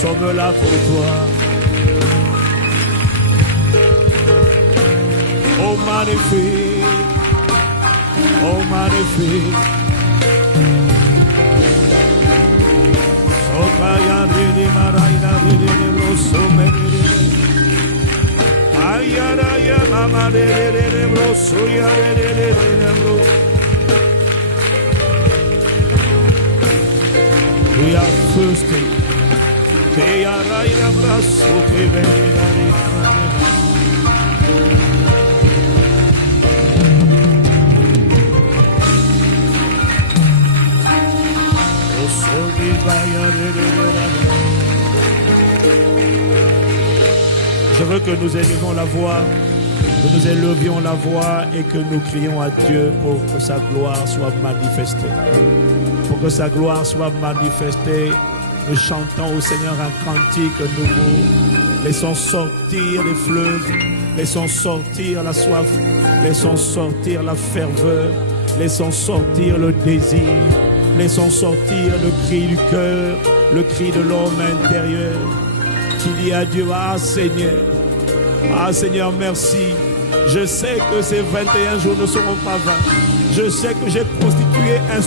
sommes là pour toi. Oh magnifique, oh magnifique. Sokaya de maraina de broso menere. Ayara ya mama de broso ya de bro. We are thirsty. Que araina braso que venira. Je veux que nous élevions la voix, que nous élevions la voix et que nous crions à Dieu pour que sa gloire soit manifestée. Pour que sa gloire soit manifestée, nous chantons au Seigneur un cantique nouveau. Laissons sortir les fleuves, laissons sortir la soif, laissons sortir la ferveur, laissons sortir le désir. Laissons sortir le cri du cœur, le cri de l'homme intérieur, qui dit à Dieu, ah Seigneur, merci. Je sais que ces 21 jours ne seront pas vains. Je sais que j'ai constitué un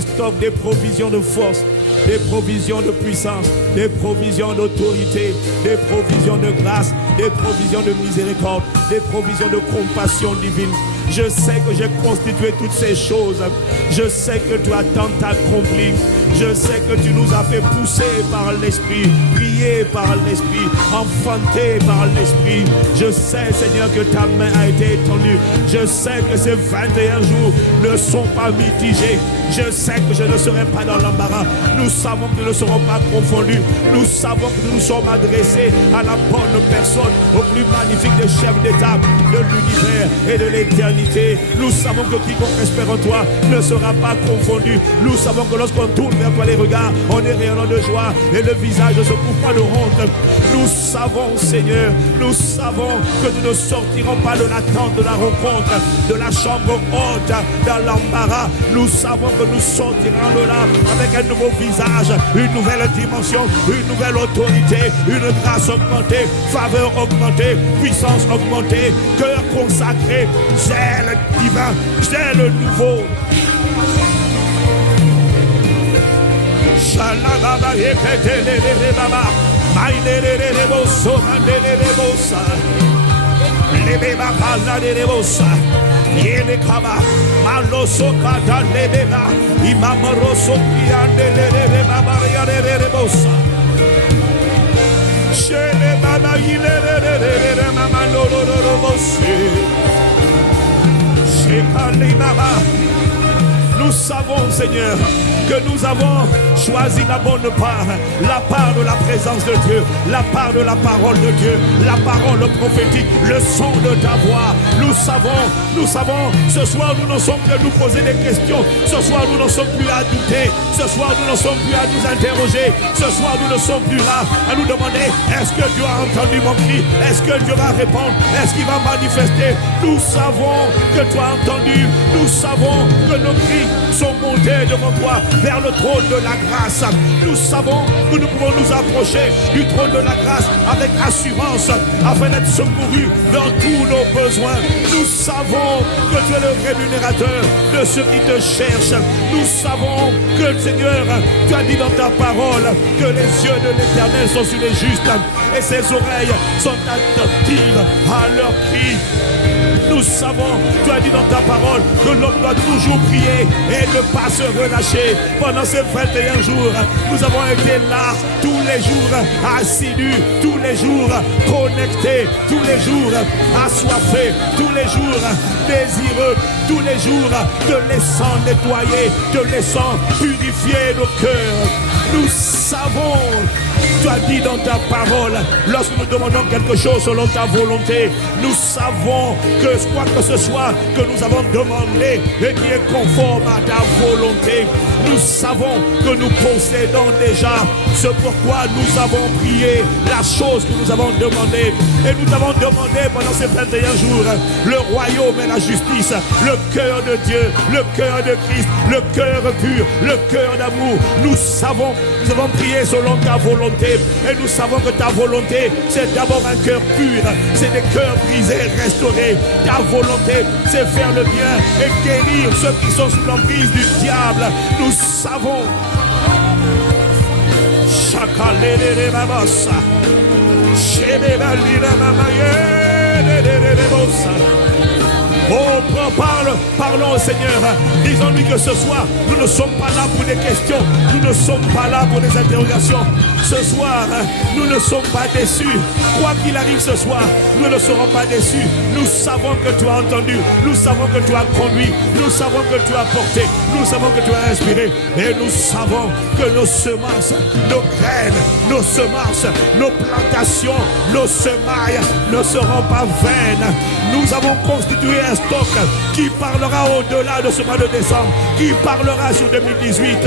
stock des provisions de force, des provisions de puissance, des provisions d'autorité, des provisions de grâce, des provisions de miséricorde, des provisions de compassion divine. Je sais que j'ai constitué toutes ces choses. Je sais que tu as tant accompli. Je sais que tu nous as fait pousser par l'Esprit, prier par l'Esprit, enfanter par l'Esprit. Je sais, Seigneur, que ta main a été étendue. Je sais que ces 21 jours ne sont pas mitigés. Je sais que je ne serai pas dans l'embarras. Nous savons que nous ne serons pas confondus. Nous savons que nous nous sommes adressés à la bonne personne, au plus magnifique des chefs d'État de l'univers et de l'éternité. Nous savons que quiconque espère en toi ne sera pas confondu. Nous savons que lorsqu'on tourne vers toi les regards, on est rayonnant de joie et le visage ne se couvre pas de honte. Nous savons, Seigneur, nous savons que nous ne sortirons pas de l'attente de la rencontre, de la chambre haute, dans l'embarras. Nous savons que nous sortirons de là avec un nouveau visage, une nouvelle dimension, une nouvelle autorité, une grâce augmentée, faveur augmentée, puissance augmentée, cœur consacré, zèle divin, zèle nouveau. Shalababa yekete baba, maïlere bosso, mandere bossa, lebeba kala de bossa. Yele kaba maloso kata lebeba imamoroso piande le baba yare bossa shele baba yile mama loro bosse shekali baba. Nous savons, Seigneur, que nous avons choisi la bonne part, la part de la présence de Dieu, la part de la parole de Dieu, la parole prophétique, le son de ta voix. Nous savons, ce soir nous n'en sommes plus à nous poser des questions, ce soir nous n'en sommes plus à douter, ce soir nous n'en sommes plus à nous interroger, ce soir nous ne sommes plus là à nous demander, est-ce que Dieu a entendu mon cri, est-ce que Dieu va répondre, est-ce qu'il va manifester. Nous savons que tu as entendu, nous savons que nos cris sont montés devant toi vers le trône de la grâce. Nous savons que nous pouvons nous approcher du trône de la grâce avec assurance afin d'être secourus dans tous nos besoins. Nous savons que tu es le rémunérateur de ceux qui te cherchent. Nous savons que, Seigneur, tu as dit dans ta parole que les yeux de l'Éternel sont sur les justes et ses oreilles sont attentives à leurs cris. Nous savons, tu as dit dans ta parole que l'homme doit toujours prier et ne pas se relâcher. Pendant ces 21 jours, nous avons été là tous les jours, assidus, tous les jours, connectés, tous les jours, assoiffés, tous les jours, désireux, tous les jours, te laissant nettoyer, te laissant purifier nos cœurs. Nous savons, tu as dit dans ta parole, lorsque nous demandons quelque chose selon ta volonté, nous savons que quoi que ce soit que nous avons demandé et qui est conforme à ta volonté, nous savons que nous possédons déjà ce pourquoi nous avons prié, la chose que nous avons demandé. Et nous avons demandé pendant ces 21 jours le royaume et la justice, le cœur de Dieu, le cœur de Christ, le cœur pur, le cœur d'amour. Nous savons, Nous avons prié selon ta volonté. Et nous savons que ta volonté, c'est d'abord un cœur pur. C'est des cœurs brisés, restaurés. Ta volonté, c'est faire le bien et guérir ceux qui sont sous l'emprise du diable. Nous savons. Chakalele babasa. Shebebalira mamaye. Oh, parlons au Seigneur. Disons-lui que ce soir, nous ne sommes pas là pour des questions. Nous ne sommes pas là pour des interrogations. Ce soir, nous ne sommes pas déçus. Quoi qu'il arrive ce soir, nous ne serons pas déçus. Nous savons que tu as entendu. Nous savons que tu as conduit. Nous savons que tu as porté. Nous savons que tu as inspiré. Et nous savons que nos semences, nos graines, nos semences, nos plantations, nos semailles ne seront pas vaines. Nous avons constitué un stock qui parlera au-delà de ce mois de décembre, qui parlera sur 2018.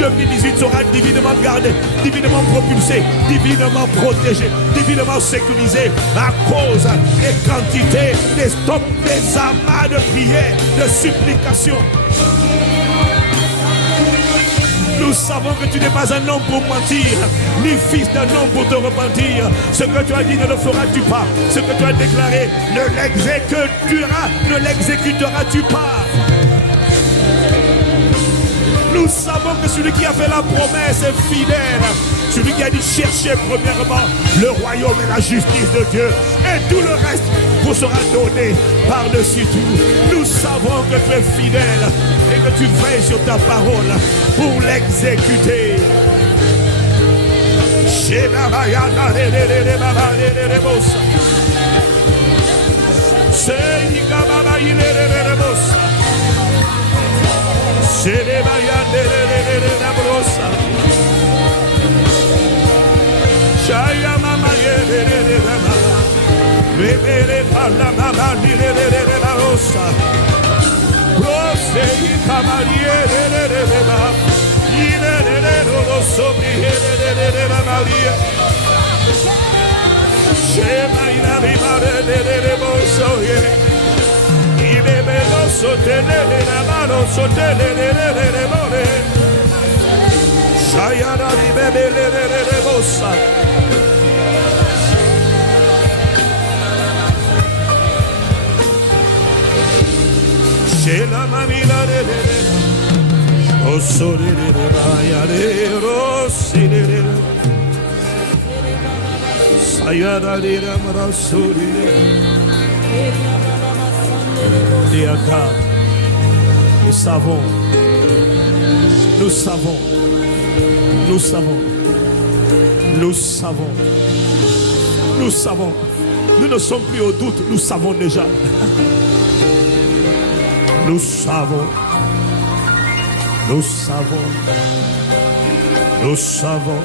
2018 sera divinement gardé, divinement propulsé, divinement protégé, divinement sécurisé à cause des quantités, des stocks, des amas de prières, de supplications. Nous savons que tu n'es pas un homme pour mentir, ni fils d'un homme pour te repentir. Ce que tu as dit ne le feras-tu pas. Ce que tu as déclaré ne l'exécuteras-tu pas. Nous savons que celui qui a fait la promesse est fidèle. Celui qui a dit chercher premièrement le royaume et la justice de Dieu. Et tout le reste vous sera donné par-dessus tout. Nous savons que tu es fidèle et que tu veilles sur ta parole pour l'exécuter. Shaya mama yere mama, bebere pala mama yere rosa, rose ikamarie yere mama, yere roso yere mama Maria, shema ina bimare yere roso ye, ibebe roso tele mama roso tele more, shaya na bibebe yere rosa. La mamila de o sore de vaya de rosi de sayada de rasuri de aka. Nous savons, nous savons, nous savons, nous savons, nous savons. Nous ne sommes plus au doute, nous savons déjà. Nous savons, nous savons, nous savons,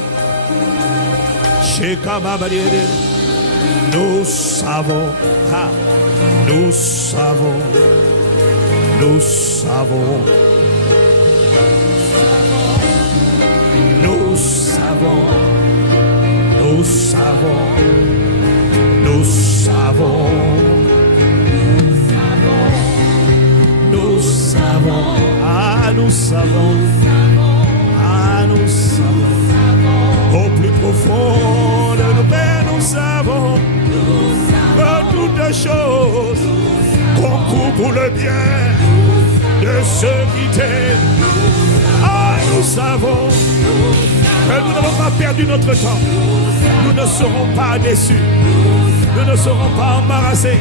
nous savons, nous savons, nous savons, nous savons, nous savons, nous savons. Nous savons, ah nous savons, ah nous savons, au plus profond de nos pères nous savons que toutes choses concourent pour le bien de ceux qui t'aiment. Ah nous savons que nous n'avons pas perdu notre temps, nous ne serons pas déçus, nous ne serons pas embarrassés.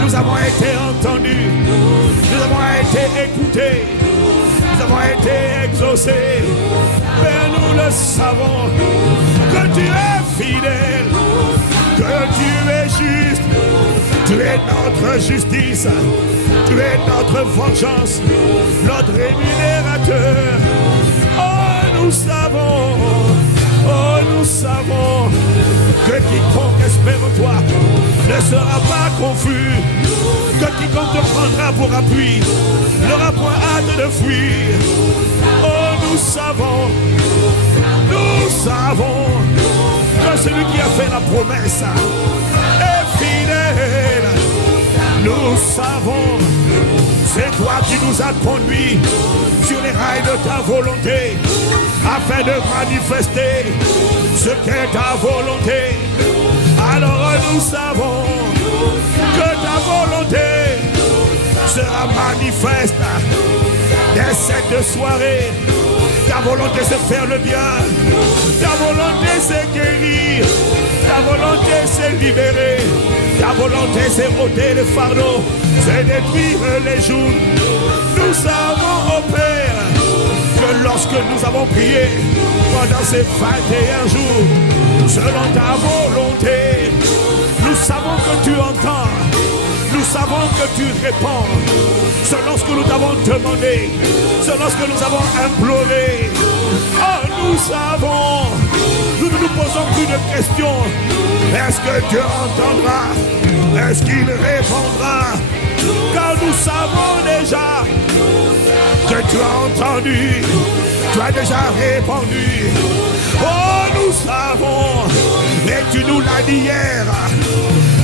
Nous avons été entendus, nous avons été écoutés, nous avons été exaucés. Mais nous le savons, que tu es fidèle, que tu es juste, tu es notre justice, tu es notre vengeance, notre rémunérateur. Oh, nous savons que quiconque espère en toi ne sera pas confus, que quiconque te prendra pour appui n'aura point hâte de fuir. Oh, nous savons que celui qui a fait la promesse est fidèle. Nous savons C'est toi qui nous as conduits sur les rails de ta volonté, afin de manifester ce qu'est ta volonté. Alors nous savons que ta volonté sera manifeste dès cette soirée. Ta volonté c'est faire le bien, ta volonté c'est guérir, ta volonté c'est libérer, ta volonté c'est ôter les fardeaux, c'est détruire les jours. Nous savons, ô Père, que lorsque nous avons prié pendant ces 21 jours, selon ta volonté, nous savons que tu entends, nous savons que tu réponds, selon ce que nous t'avons demandé, selon ce que nous avons imploré. Oh, nous savons, nous ne nous posons plus de questions. Est-ce que Dieu entendra? Est-ce qu'il répondra? Car nous savons déjà que tu as entendu, tu as déjà répondu. Oh, nous savons, et tu nous l'as dit hier,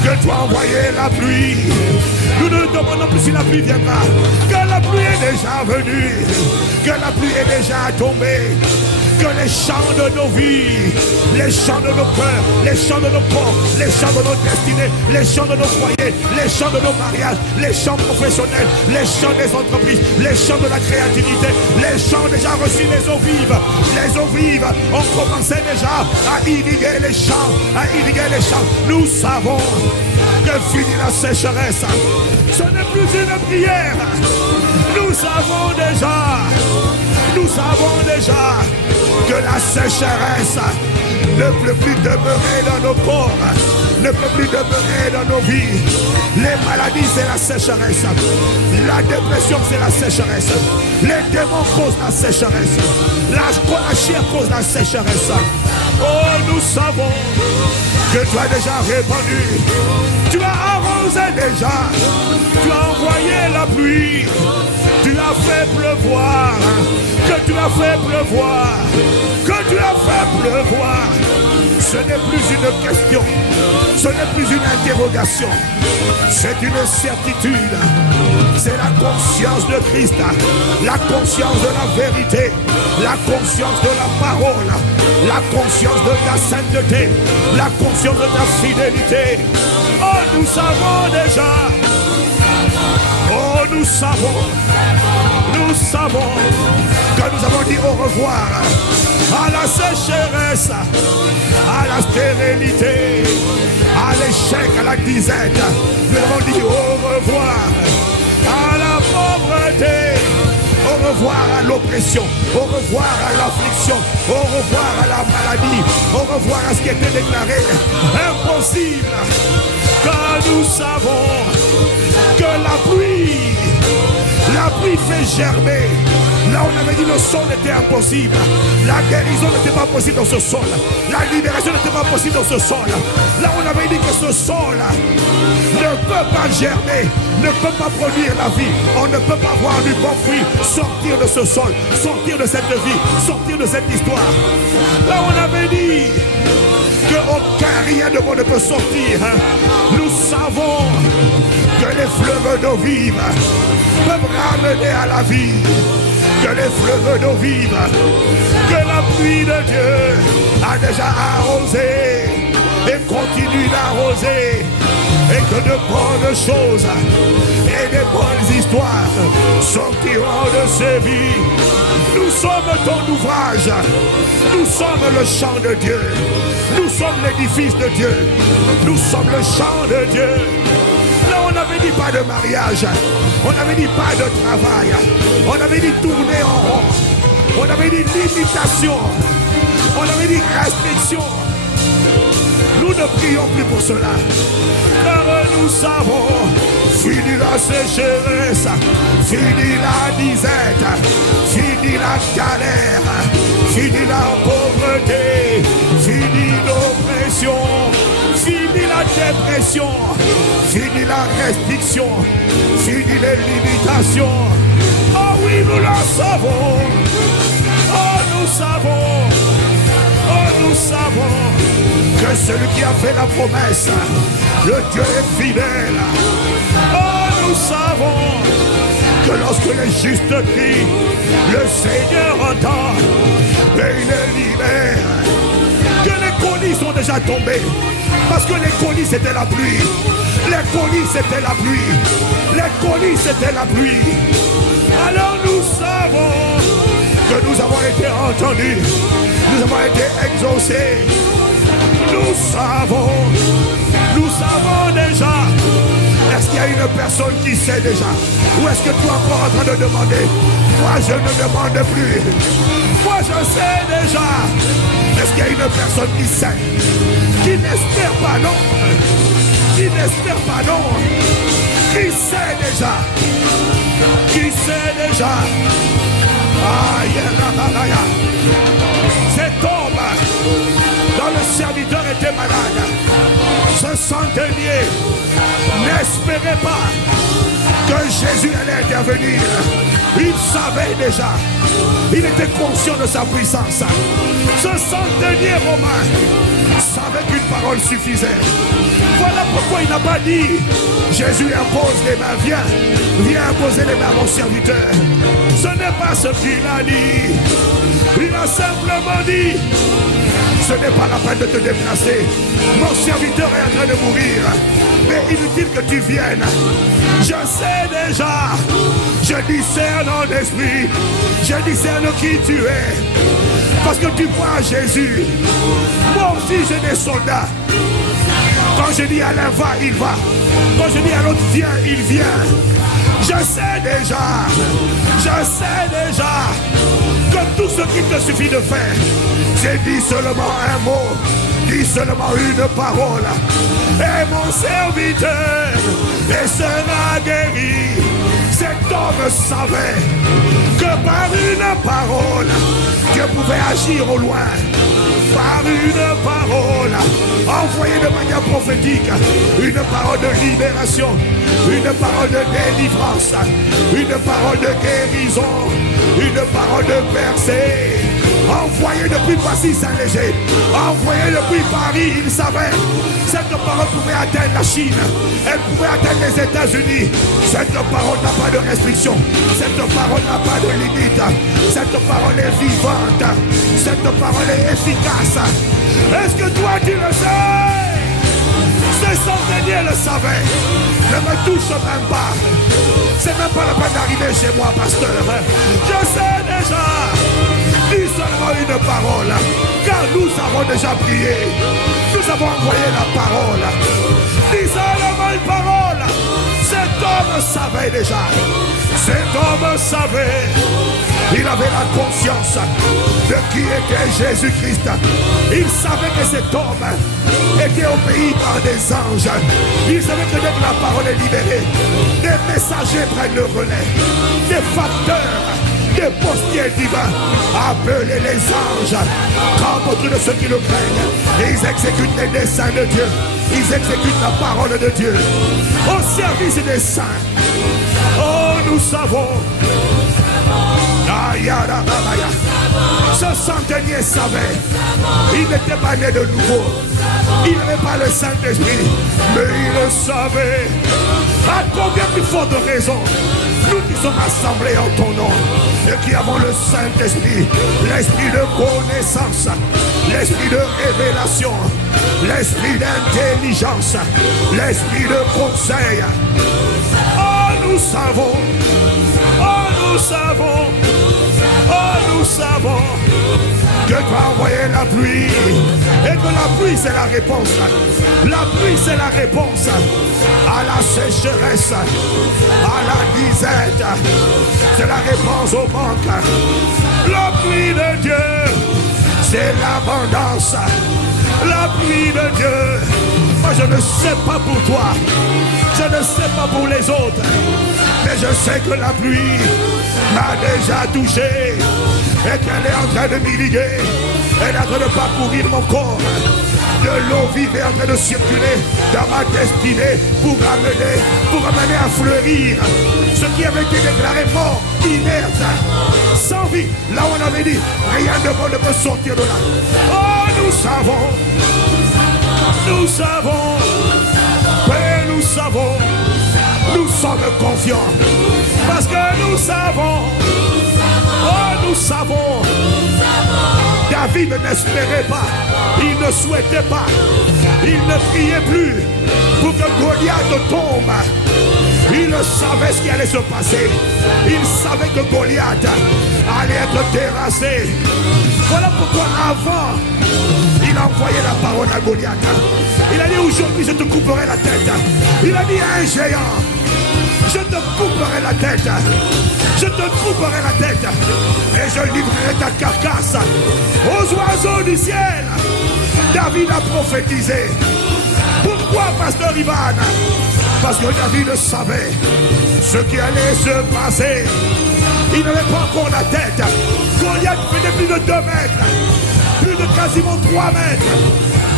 que tu as envoyé la pluie. Nous ne demandons plus si la pluie viendra, que la pluie est déjà venue, que la pluie est déjà tombée, que les champs de nos vies, les champs de nos cœurs, les champs de nos corps, les champs de nos destinées, les champs de nos foyers, les champs de nos mariages, les champs professionnels, les champs des entreprises, les champs de la créativité, les champs déjà reçus les eaux vives. Les eaux vives ont commencé déjà à irriguer les champs, à irriguer les champs. Nous savons que finit la sécheresse. Ce n'est plus une prière. Nous savons déjà que la sécheresse ne peut plus demeurer dans nos corps, ne peut plus demeurer dans nos vies. Les maladies, c'est la sécheresse. La dépression, c'est la sécheresse. Les démons causent la sécheresse. La chair cause la sécheresse. Oh, nous savons que tu as déjà répandu. Tu as arrosé déjà. Tu as envoyé la pluie. Tu as fait pleuvoir. Que tu as fait pleuvoir. Que tu as fait pleuvoir. Ce n'est plus une question. Ce n'est plus une interrogation. C'est une certitude. C'est la conscience de Christ. La conscience de la vérité. La conscience de la parole. La conscience de ta sainteté. La conscience de ta fidélité. Oh, nous savons déjà. Oh, nous savons que nous avons dit au revoir à la sécheresse, à la stérilité, à l'échec, à la disette. Nous avons dit au revoir à la pauvreté, au revoir à l'oppression, au revoir à l'affliction, au revoir à la maladie, au revoir à ce qui était déclaré impossible. Car nous savons que la pluie fait germer. Là on avait dit le sol était impossible. La guérison n'était pas possible dans ce sol. La libération n'était pas possible dans ce sol. Là on avait dit que ce sol ne peut pas germer, ne peut pas produire la vie. On ne peut pas voir du bon fruit sortir de ce sol, sortir de cette vie, sortir de cette histoire. Là on avait dit que aucun rien de bon ne peut sortir. Nous savons que les fleuves d'eau vive peuvent ramener à la vie. Que les fleuves d'eau vive, que la pluie de Dieu a déjà arrosé et continue d'arroser, et que de bonnes choses et de bonnes histoires sortiront de ces vies. Nous sommes ton ouvrage, nous sommes le champ de Dieu, nous sommes l'édifice de Dieu, nous sommes le champ de Dieu. Là on n'avait dit pas de mariage, on n'avait dit pas de travail, on avait dit tourner en rond, on avait dit limitation, on avait dit restriction. Nous ne prions plus pour cela, car nous savons, fini la sécheresse, fini la disette, fini la galère, fini la pauvreté, fini l'oppression, fini la dépression, fini la restriction, fini les limitations. Oh oui, nous le savons. Oh, nous savons. Oh, nous savons que celui qui a fait la promesse, le Dieu est fidèle. Oh, nous savons que lorsque les justes crient, le Seigneur entend et il les libère. Que les colis sont déjà tombés, parce que les colis c'était la pluie. Les colis c'était la pluie. Les colis c'était la pluie. Alors nous savons que nous avons été entendus, nous avons été exaucés. Nous savons déjà. Est-ce qu'il y a une personne qui sait déjà? Ou est-ce que tu es encore en train de demander? Moi je ne demande plus. Moi je sais déjà. Est-ce qu'il y a une personne qui sait? Qui n'espère pas non? Qui n'espère pas non? Qui sait déjà? Qui sait déjà? Cet homme dont le serviteur était malade, ce centenier n'espérait pas que Jésus allait intervenir. Il savait déjà, il était conscient de sa puissance. Ce centenier romain savait qu'une parole suffisait. Voilà pourquoi il n'a pas dit Jésus impose les mains, viens imposer les mains à mon serviteur. Ce n'est pas ce qu'il a dit. Il a simplement dit, ce n'est pas la peine de te déplacer. Mon serviteur est en train de mourir. Mais inutile que tu viennes. Je sais déjà. Je discerne en esprit. Je discerne qui tu es. Parce que tu vois Jésus. Moi aussi j'ai des soldats. Quand je dis à l'un va, il va. Quand je dis à l'autre viens, il vient. Je sais déjà que tout ce qu'il te suffit de faire, c'est dit seulement un mot, dis seulement une parole, et mon serviteur sera guéri. Cet homme savait que par une parole, Dieu pouvait agir au loin. Par une parole envoyée de manière prophétique, une parole de libération, une parole de délivrance, une parole de guérison, une parole de percée, envoyée depuis Passy-Saint-Léger, envoyée depuis Paris. Il savait, cette parole pouvait atteindre la Chine, elle pouvait atteindre les États-Unis. Cette parole n'a pas de restriction, cette parole n'a pas de limite, cette parole est vivante, cette parole est efficace. Est-ce que toi tu le sais? Ce centenier le savait. Ne me touche même pas. C'est même pas la peine d'arriver chez moi, pasteur. Je sais déjà. Dis seulement une parole, car nous avons déjà prié. Nous avons envoyé la parole. Dis seulement une parole. Cet homme savait déjà. Cet homme savait. Il avait la conscience de qui était Jésus-Christ. Il savait que cet homme était obéi par des anges. Il savait que dès que la parole est libérée, des messagers prennent le relais. Des facteurs, des postiers divins, appelez les anges, contre de ceux qui le craignent. Et ils exécutent les desseins de Dieu. Ils exécutent la parole de Dieu au service des saints. Oh, nous savons. Ce centenier savait. Il n'était pas né de nouveau. Il n'avait pas le Saint-Esprit. Mais il le savait. À combien plus forte raison, nous qui sommes assemblés en ton nom et qui avons le Saint-Esprit, l'esprit de connaissance, l'esprit de révélation, l'esprit d'intelligence, l'esprit de conseil. Oh, nous savons. Oh, nous savons. Oh, nous savons que tu as envoyé la pluie et que la pluie c'est la réponse. La pluie c'est la réponse à la sécheresse, à la disette. C'est la réponse au manque. La pluie de Dieu, c'est l'abondance. La pluie de Dieu. Moi je ne sais pas pour toi, je ne sais pas pour les autres, mais je sais que la pluie m'a déjà touché et qu'elle est en train de m'irriguer. Elle est en train de parcourir mon corps. De l'eau vive est en train de circuler dans ma destinée pour amener à fleurir ce qui avait été déclaré mort, inerte, sans vie. Là où on avait dit rien de bon ne peut sortir de là. Oh, nous savons, nous savons, oui, nous savons, nous sommes confiants. Parce que nous savons, oh nous savons, David n'espérait pas, il ne souhaitait pas, il ne priait plus pour que Goliath tombe. Il savait ce qui allait se passer. Il savait que Goliath allait être terrassé. Voilà pourquoi avant, il a envoyé la parole à Goliath. Il a dit aujourd'hui je te couperai la tête. Il a dit à un géant, je te couperai la tête. Je te couperai la tête. Et je livrerai ta carcasse aux oiseaux du ciel. David a prophétisé. Pourquoi, pasteur Ivan? Parce que David savait ce qui allait se passer. Il n'avait pas encore la tête. Goliath faisait plus de 2 mètres. Plus de quasiment 3 mètres.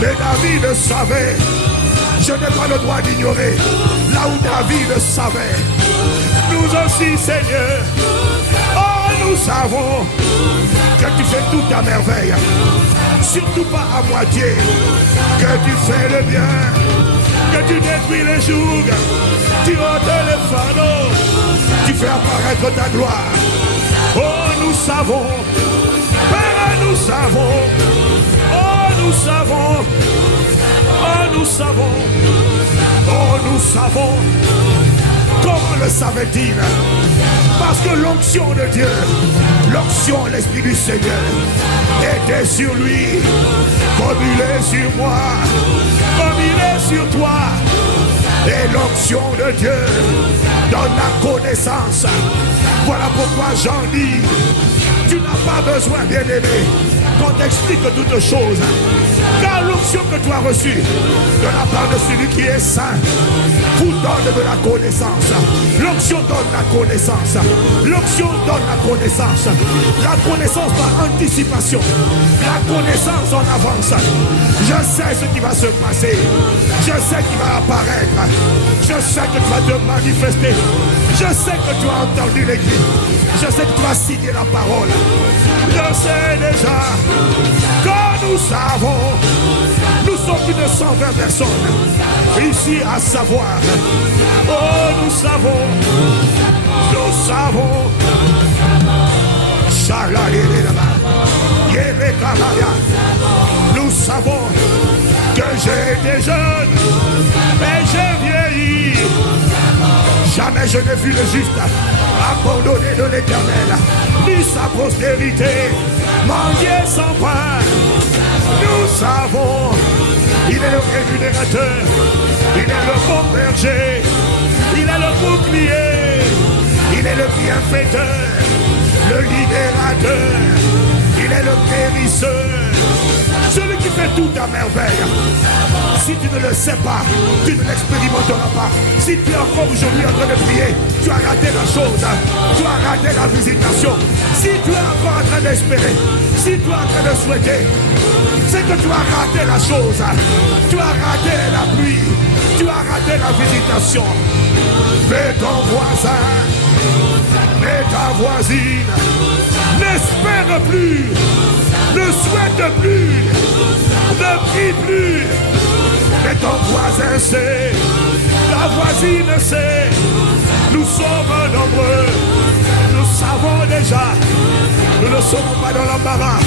Mais David savait. Je n'ai pas le droit d'ignorer. Là où David savait. Nous aussi, Seigneur. Oh, nous savons que tu fais tout à merveille. Surtout pas à moitié. Que tu fais le bien. Que tu détruis les jougs, tu ôtes les fardeaux, tu fais apparaître ta gloire. Oh, nous savons, Père, nous savons, oh, nous savons, oh, nous savons, oh, nous savons. Comment le savait-il? Parce que l'onction de Dieu, l'onction, l'Esprit du Seigneur, était sur lui, comme il est sur moi, comme il est sur toi. Et l'onction de Dieu donne la connaissance. Voilà pourquoi Jean dit, tu n'as pas besoin, bien-aimé, qu'on t'explique toutes choses. Car l'onction que tu as reçue de la part de celui qui est saint vous donne de la connaissance. L'onction donne la connaissance. L'onction donne la connaissance. La connaissance par anticipation. La connaissance en avance. Je sais ce qui va se passer. Je sais qui va apparaître. Je sais que tu vas te manifester. Je sais que tu as entendu l'écrit. Je sais que tu vas signer la parole. Je sais déjà que nous savons. Nous sommes plus de 120 personnes ici à savoir. Oh, nous savons. Nous savons. Nous savons que j'ai été jeune et j'ai vieilli. Jamais je n'ai vu le juste abandonné de l'Éternel, ni sa postérité mendier sans pain. Nous savons, il est le rémunérateur, il est le bon berger, il est le bouclier, il est le bienfaiteur, le libérateur, il est le guérisseur, celui qui fait tout à merveille. Si tu ne le sais pas, tu ne l'expérimenteras pas. Si tu es encore aujourd'hui en train de prier, tu as raté la chose, tu as raté la visitation. Si tu es encore en train d'espérer, si tu es en train de souhaiter, c'est que tu as raté la chose. Tu as raté la pluie, tu as raté la visitation. Mais ton voisin, mais ta voisine, n'espère plus, ne souhaite plus, ne prie plus. Mais ton voisin sait, ta voisine sait, nous sommes nombreux, nous savons déjà, nous ne sommes pas dans l'embarras,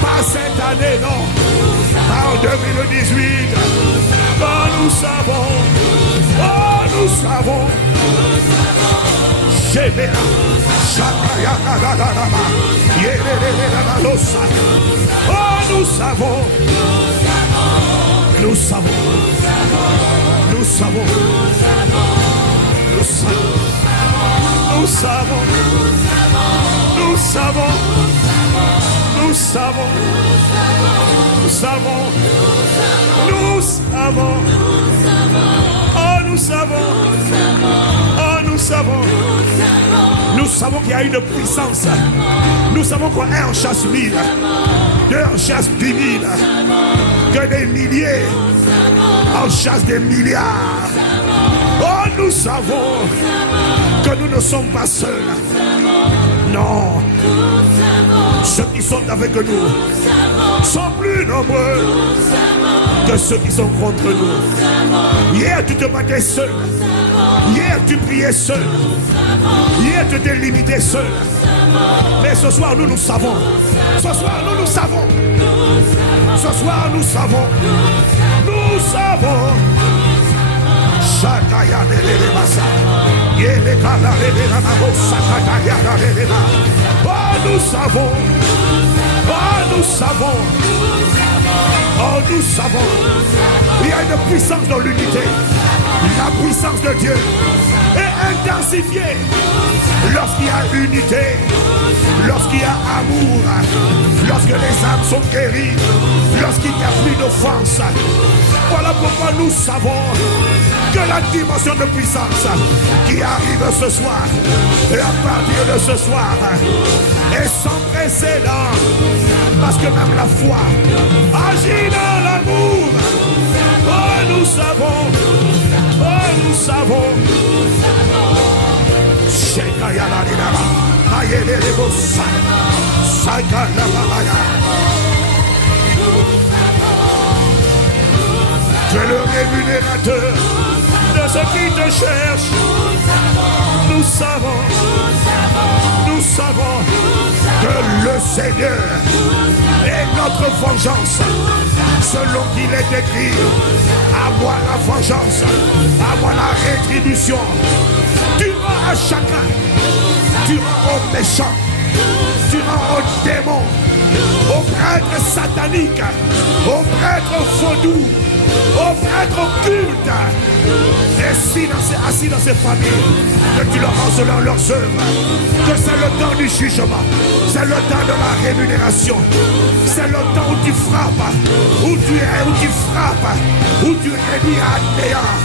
pas cette année non, pas en 2018, quand nous savons, oh nous savons, oh nous savons, nous savons, nous savons, nous savons, nous savons, nous savons, nous savons, nous savons, nous savons, oh nous savons, oh nous savons, nous savons qu'il y a une puissance, nous savons qu'un en chasse 1000, deux en chasse 10 000, que des milliers en chasse des milliards. Oh, nous savons que nous ne sommes pas seuls. Non, ceux qui sont avec nous sont plus nombreux que ceux qui sont contre nous. Hier, tu te battais seul. Hier, tu priais seul. Hier, tu étais limité seul. Mais ce soir, nous savons. Ce soir, nous savons. Ce soir, nous savons. Nous savons. Oh, nous savons. Oh, nous savons. Oh, nous savons. Il y a une puissance dans l'unité. La puissance de Dieu est intensifiée lorsqu'il y a unité, lorsqu'il y a amour, lorsque les âmes sont guéries, lorsqu'il n'y a plus d'offense. Voilà pourquoi nous savons que la dimension de puissance qui arrive ce soir, et à partir de ce soir, est sans précédent. Parce que même la foi agit dans l'amour. Oh, nous savons. Oh, nous savons. Tu es le rémunérateur de ceux qui te cherchent. Nous savons. Nous savons que le Seigneur est notre vengeance. Selon qu'il est écrit, à moi la vengeance, à moi la rétribution. Tu rends à chacun, tu rends aux méchants, tu rends aux démons, aux prêtres sataniques, aux prêtres vaudous, aux prêtres occultes, assis dans ces familles, que tu leur rends selon leurs œuvres, que c'est le temps du jugement, c'est le temps de la rémunération, c'est le temps où tu frappes, où tu frappes, où tu réduis à néant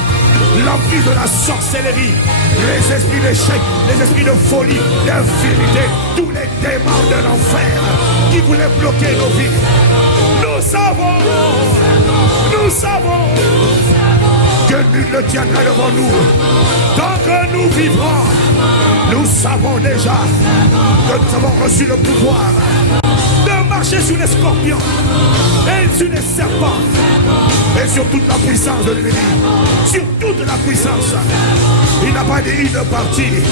l'emprise de la sorcellerie, les esprits d'échec, les esprits de folie, d'infidélité, tous les démons de l'enfer qui voulaient bloquer nos vies. Nous savons que nul ne tiendra devant nous. Tant que nous vivrons, nous savons déjà que nous avons reçu le pouvoir de marcher sur les scorpions et sur les serpents et sur toute la puissance de l'ennemi. Sur toute la puissance. Il n'a pas dit une partie.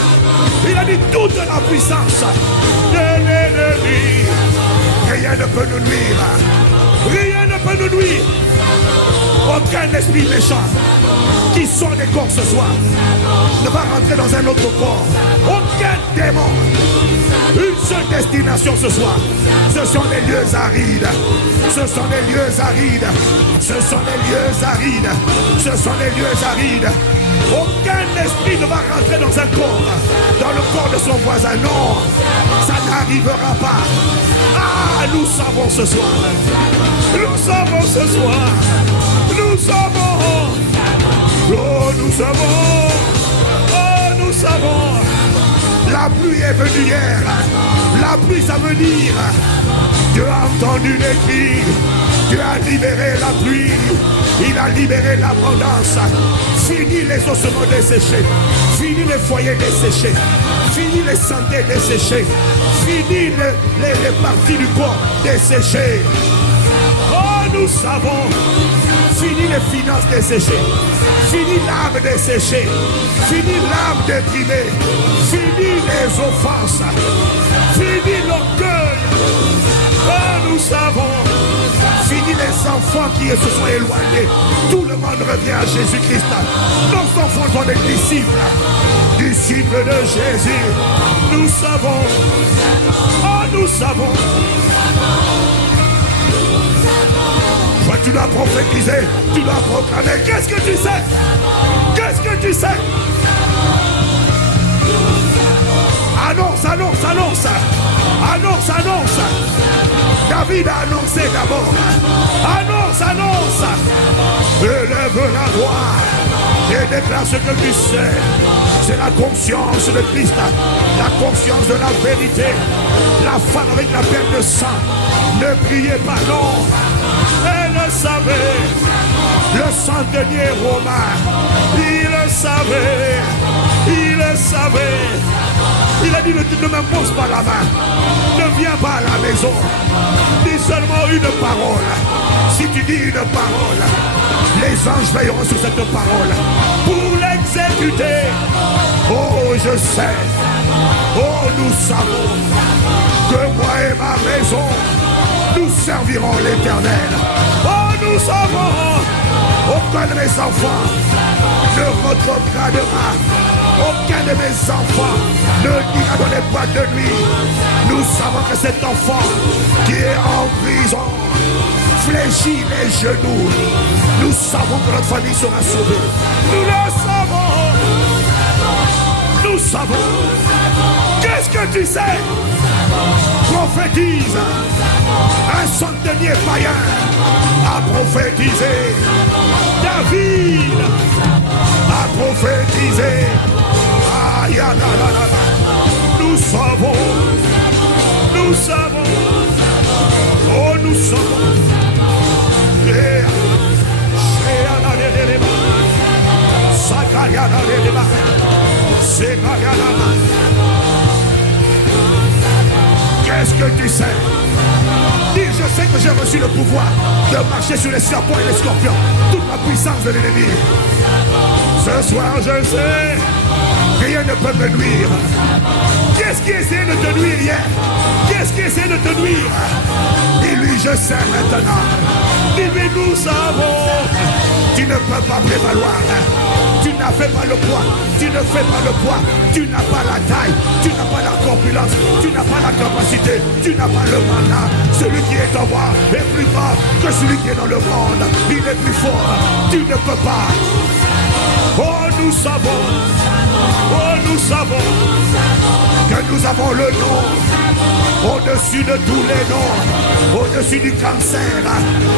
Il a dit toute la puissance de l'ennemi. Rien ne peut nous nuire. Rien ne peut nous nuire. Aucun esprit méchant qui sort des corps ce soir ne va rentrer dans un autre corps. Aucun démon. Une seule destination ce soir. Ce sont les lieux arides. Ce sont les lieux arides. Ce sont les lieux arides. Ce sont les lieux arides. Aucun esprit ne va rentrer dans un corps, dans le corps de son voisin. Non, ça n'arrivera pas. Ah, nous savons ce soir. Nous savons ce soir. Nous savons. Oh, nous savons. Oh, nous savons. La pluie est venue hier. La pluie, ça veut dire Dieu a entendu les cris. Dieu a libéré la pluie. Il a libéré l'abondance. Fini les ossements desséchés. Fini les foyers desséchés. Fini les santé desséchées. Fini les parties du corps desséchées. Oh, nous savons. Fini les finances desséchées. Fini l'âme desséchée. Fini l'âme déprimée. Fini les offenses. Fini l'orgueil. Oh, nous savons. Fini les enfants qui se sont éloignés. Tout le monde revient à Jésus-Christ. Nos enfants sont des disciples. Disciples de Jésus. Nous savons. Oh, nous savons. Toi, tu dois prophétiser. Tu dois proclamer. Qu'est-ce que tu sais? Qu'est-ce que tu sais? Annonce, annonce, annonce. Annonce, annonce. David a annoncé d'abord. Annonce, annonce. Élève la voix et déclare ce que tu sais. C'est la conscience de Christ, la conscience de la vérité. La femme avec la perte de sang. Ne priez pas, non. Elle le savait. Le centenier romain, il le savait. Il le savait. Il a dit, ne m'impose pas la main. Ne viens pas à la maison. Dis seulement une parole. Si tu dis une parole, les anges veilleront sur cette parole pour exécuté. Oh, je sais. Oh, nous savons que moi et ma maison, nous servirons l'Éternel. Oh, nous savons, aucun de mes enfants ne retrogradera. Aucun de mes enfants ne dira dans les boîtes de nuit. Nous savons que cet enfant qui est en prison fléchit les genoux. Nous savons que notre famille sera sauvée. Nous le savons. Nous savons. Qu'est-ce que tu sais? Prophétise. Un centenier païen a prophétisé. David a prophétisé. Nous savons. Nous savons. Oh, nous savons. Qu'est-ce que tu sais? Dis, je sais que j'ai reçu le pouvoir de marcher sur les serpents et les scorpions, toute la puissance de l'ennemi. Ce soir, je sais, rien ne peut me nuire. Qu'est-ce qui essaie de te nuire hier? Qu'est-ce qui essaie de te nuire? Dis-lui, je sais maintenant. Dis-lui, nous savons. Tu ne peux pas prévaloir. Tu n'as fait pas le poids. Tu ne fais pas le poids. Tu n'as pas la taille. Tu n'as pas la corpulence. Tu n'as pas la capacité. Tu n'as pas le mandat. Celui qui est en moi est plus fort que celui qui est dans le monde. Il est plus fort. Tu ne peux pas. Oh, nous savons. Oh, nous savons que nous avons le nom au-dessus de tous les noms, au-dessus du cancer,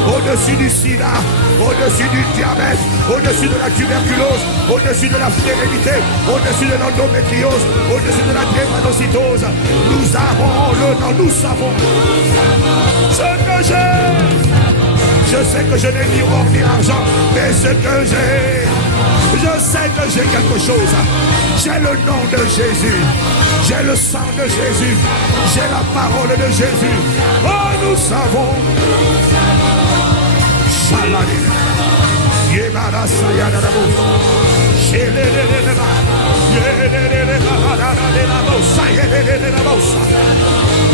au-dessus du sida, au-dessus du diabète, au-dessus de la tuberculose, au-dessus de la stérilité, au-dessus de l'endométriose, au-dessus de la drépanocytose. Nous avons le nom, nous savons ce que j'ai. Je sais que je n'ai ni or ni argent, mais ce que j'ai, je sais que j'ai quelque chose. J'ai le nom de Jésus. J'ai le sang de Jésus. J'ai la parole de Jésus. Oh, nous savons.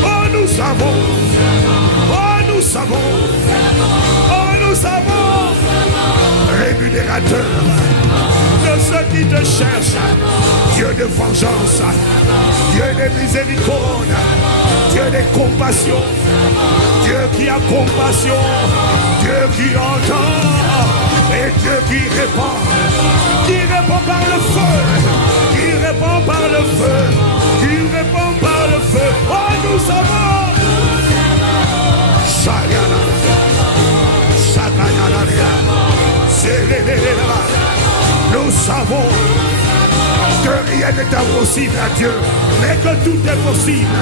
Oh, nous savons. Oh, nous savons. Oh, nous savons. Rémunérateur de ceux qui te cherchent, Dieu de vengeance, Dieu de miséricorde, Dieu de compassion, Dieu qui a compassion, Dieu qui entend et Dieu qui répond par le feu, qui répond par le feu, qui répond par le feu. Oh, nous savons. Nous savons que rien n'est impossible à Dieu, mais que tout est possible,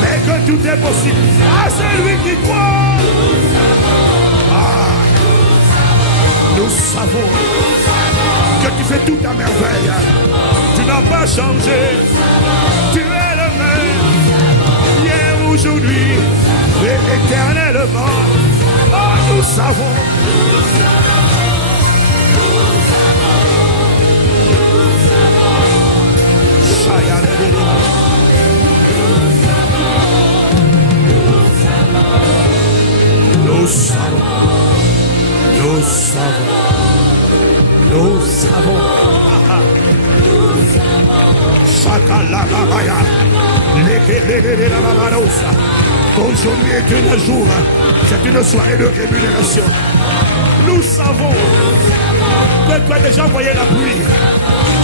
mais que tout est possible à celui qui croit. Ah, nous savons que tu fais tout à merveille. Tu n'as pas changé, tu es le même, hier, aujourd'hui et éternellement. Oh, nous savons. Nous savons. Nous savons. Nous savons. Aujourd'hui est un jour, c'est une soirée de rémunération. Nous savons que tu as déjà envoyé la pluie,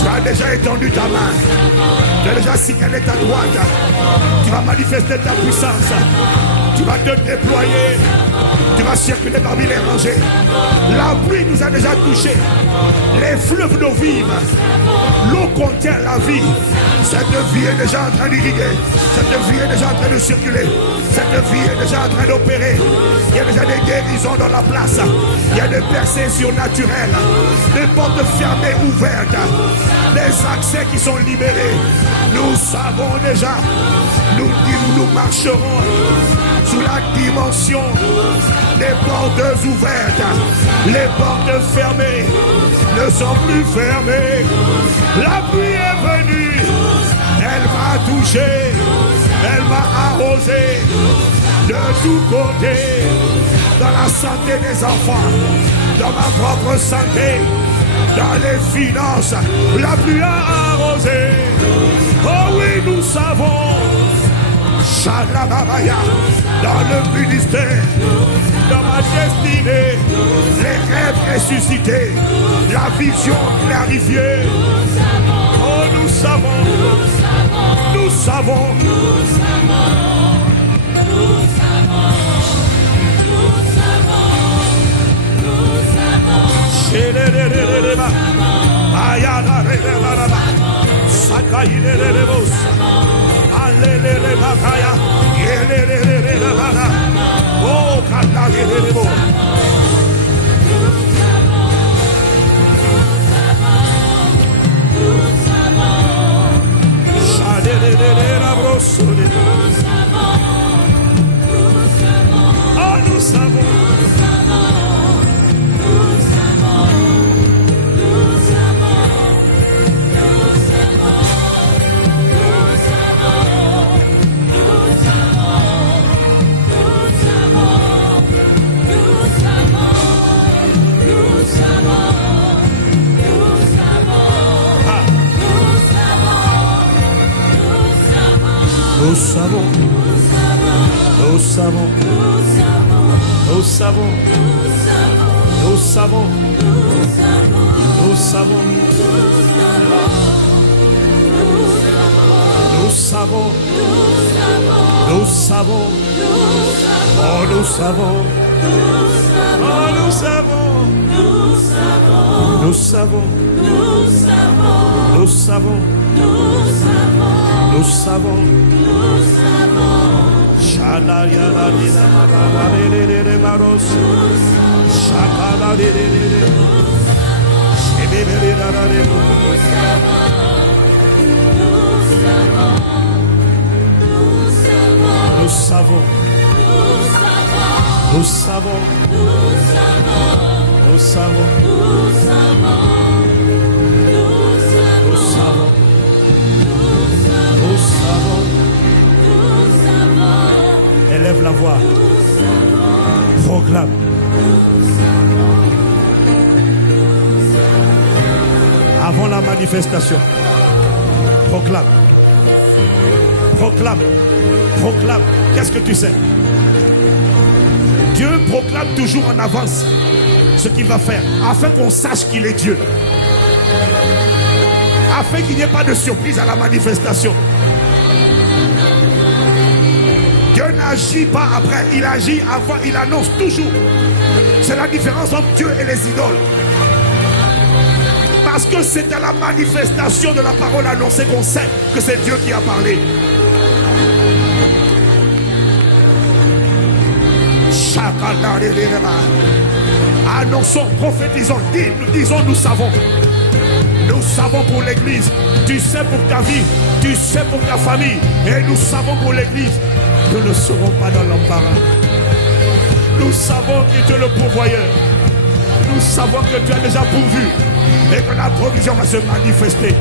tu as déjà étendu ta main, tu as déjà signalé ta droite, tu vas manifester ta puissance, tu vas te déployer, tu vas circuler parmi les rangées. La pluie nous a déjà touchés, les fleuves d'eau vive, l'eau contient la vie. Cette vie est déjà en train d'irriguer, cette vie est déjà en train de circuler, cette vie est déjà en train d'opérer. Il y a déjà des guérisons dans la place, il y a des percées surnaturelles, des portes fermées ouvertes, des accès qui sont libérés. Nous savons déjà, nous marcherons sous la dimension des portes ouvertes, les portes fermées, ne sont plus fermées. La pluie est venue, elle m'a touché, elle m'a arrosé de tous côtés, dans la santé des enfants, dans ma propre santé, dans les finances, la pluie a arrosé. Oh oui, nous savons, Shalababaya, dans le ministère, dans ma destinée, les rêves ressuscités, la vision clarifiée. Oh, nous savons, nous savons, oh, nous savons. Nous savons, nous savons, nous savons, nous savons, nous savons, nous savons, nous savons, oh nous savons, oh nous savons, nous savons, nous savons, nous savons. Nous savons, nous savons, nous savons, nous savons, nous savons. Élève la voix, proclame. Avant la manifestation, proclame, proclame, proclame. Qu'est-ce que tu sais? Dieu proclame toujours en avance ce qu'il va faire, afin qu'on sache qu'il est Dieu, afin qu'il n'y ait pas de surprise à la manifestation. Dieu n'agit pas après, il agit avant, il annonce toujours. C'est la différence entre Dieu et les idoles. Parce que c'est à la manifestation de la parole annoncée qu'on sait que c'est Dieu qui a parlé. Annonçons, prophétisons, disons, nous savons. Nous savons pour l'église. Tu sais pour ta vie, tu sais pour ta famille. Et nous savons pour l'église. Nous ne serons pas dans l'embarras. Nous savons que tu es le pourvoyeur. Nous savons que tu as déjà pourvu et que la provision va se manifester.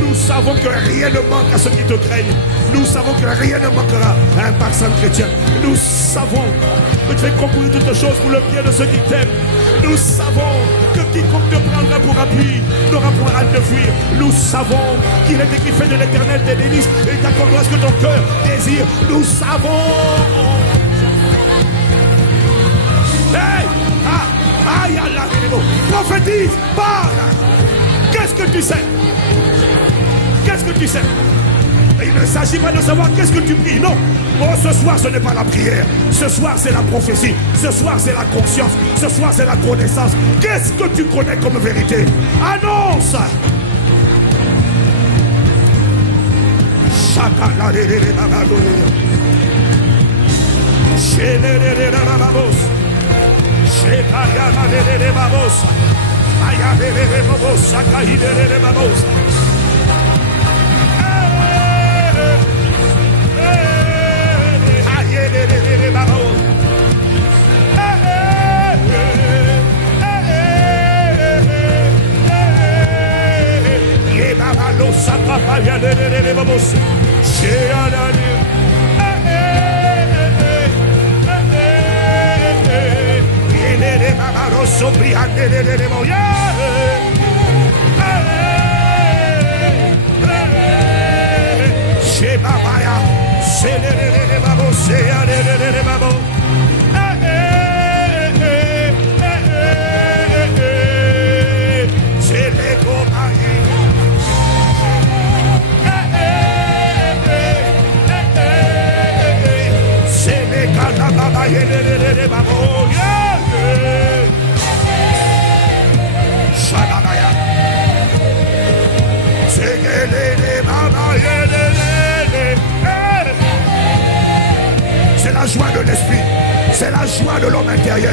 Nous savons que rien ne manque à ceux qui te craignent. Nous savons que rien ne manquera à un vaccin chrétien. Nous savons que tu fais concourir toutes choses pour le bien de ceux qui t'aiment. Nous savons que quiconque te prendra pour appui n'aura point hâte de fuir. Nous savons qu'il est écrit fait de l'éternel tes délices et t'accordera ce que ton cœur désire. Nous savons. Hey! Aïe, prophétise, parle. Qu'est-ce que tu sais? Qu'est-ce que tu sais? Il ne s'agit pas de savoir qu'est-ce que tu pries, non. Oh, ce soir, ce n'est pas la prière. Ce soir, c'est la prophétie. Ce soir, c'est la conscience. Ce soir, c'est la connaissance. Qu'est-ce que tu connais comme vérité? Annonce. C'est la joie de l'esprit. C'est la joie de l'homme intérieur.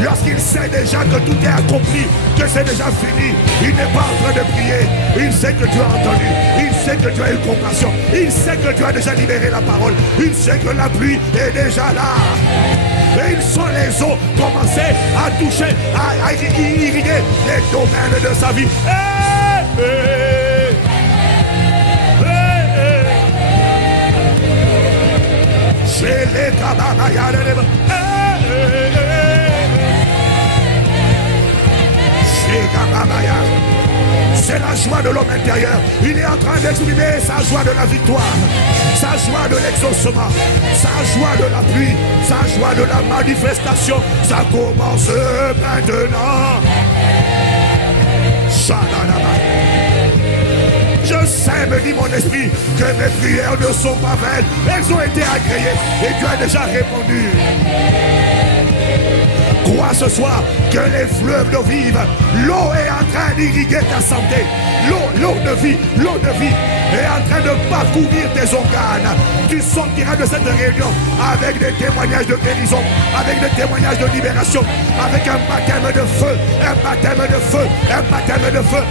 Lorsqu'il sait déjà que tout est accompli, que c'est déjà fini, il n'est pas en train de prier. Il sait que Dieu a entendu. Il sait que Dieu a eu compassion. Il sait que Dieu a déjà libéré la parole. Il sait que la pluie est déjà là. Et il sent les eaux commencer à toucher, à irriguer les domaines de sa vie. C'est la joie de l'homme intérieur. Il est en train d'exprimer sa joie de la victoire, sa joie de l'exaucement, sa joie de la pluie, sa joie de la manifestation. Ça commence maintenant. Je sais, me dit mon esprit, que mes prières ne sont pas vaines. Elles ont été agréées et Dieu a déjà répondu. Crois ce soir que les fleuves d'eau vive, l'eau est en train d'irriguer ta santé. L'eau de vie est en train de parcourir tes organes. Tu sortiras de cette réunion avec des témoignages de guérison, avec des témoignages de libération, avec un baptême de feu, un baptême de feu, un baptême de feu.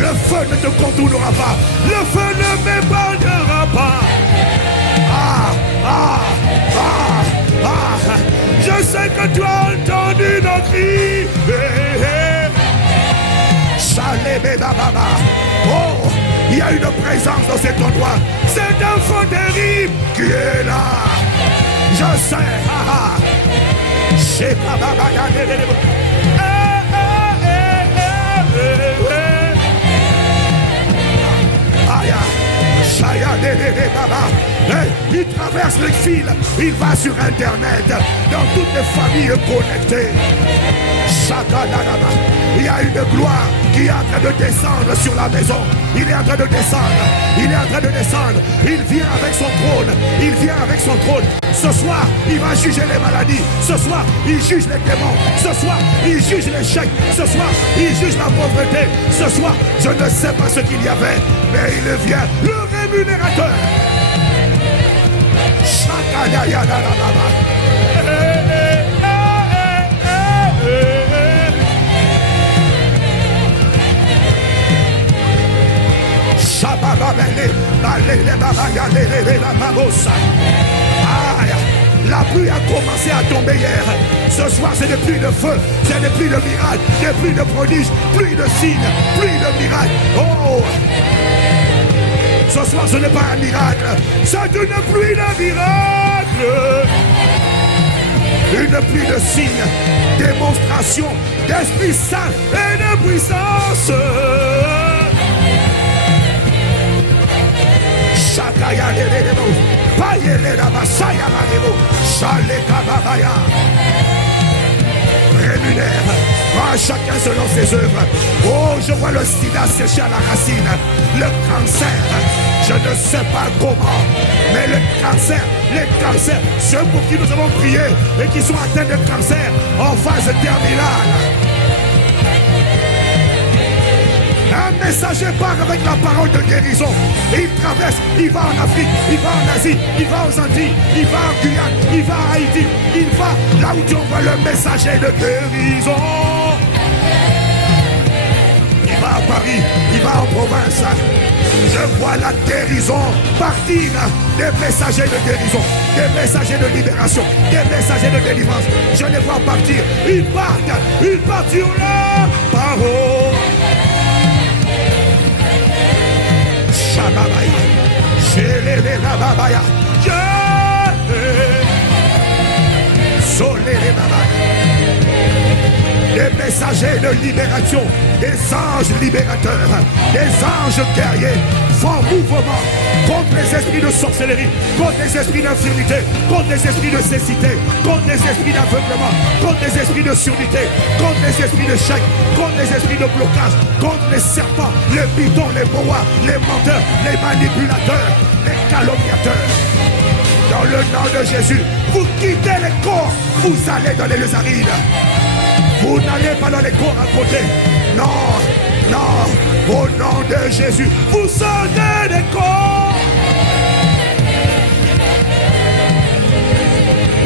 Le feu ne te contournera pas. Le feu ne m'épargnera pas. Je sais que tu as entendu nos cris. Oh, il y a une présence dans cet endroit. C'est un feu terrible qui est là. Je sais. Il traverse les fils, il va sur internet, dans toutes les familles connectées. Il y a une gloire qui est en train de descendre sur la maison. Il est en train de descendre. Il est en train de descendre. Il vient avec son trône. Il vient avec son trône. Ce soir, il va juger les maladies. Ce soir, il juge les démons. Ce soir, il juge l'échec. Ce soir, il juge la pauvreté. Ce soir, je ne sais pas ce qu'il y avait, mais il vient, le rémunérateur. La pluie a commencé à tomber hier. Ce soir, c'est des pluies de feu, c'est des pluies de miracles, des pluies de prodiges, pluies de signes, pluies de miracles. Oh! Ce soir, ce n'est pas un miracle, c'est une pluie de miracles. Une pluie de signes, démonstration d'Esprit Saint et de puissance. Rémunère chacun selon ses œuvres. Oh, je vois le sida sécher à la racine. Le cancer, je ne sais pas comment, mais le cancer, les cancers, ceux pour qui nous avons prié et qui sont atteints de cancer en phase terminale. Un messager part avec la parole de guérison. Il traverse, il va en Afrique, il va en Asie, il va aux Antilles, il va en Guyane, il va à Haïti, il va là où Dieu envoie le messager de guérison. va à Paris, il va en province. Je vois la guérison partir, des messagers de guérison, des messagers de libération, des messagers de délivrance. Je les vois partir, ils partent sur la parole. Shababaya, Shelele Babaya, Solele Babaya. Des messagers de libération, des anges libérateurs, des anges guerriers font mouvement contre les esprits de sorcellerie, contre les esprits d'infirmité, contre les esprits de cécité, contre les esprits d'aveuglement, contre les esprits de surdité, contre les esprits de chèque, contre les esprits de blocage, contre les serpents, les pitons, les boas, les menteurs, les manipulateurs, les calomniateurs. Dans le nom de Jésus, vous quittez les corps, vous allez dans les arides. Vous n'allez pas dans les corps à côté. Non, non, au nom de Jésus, vous sortez des corps.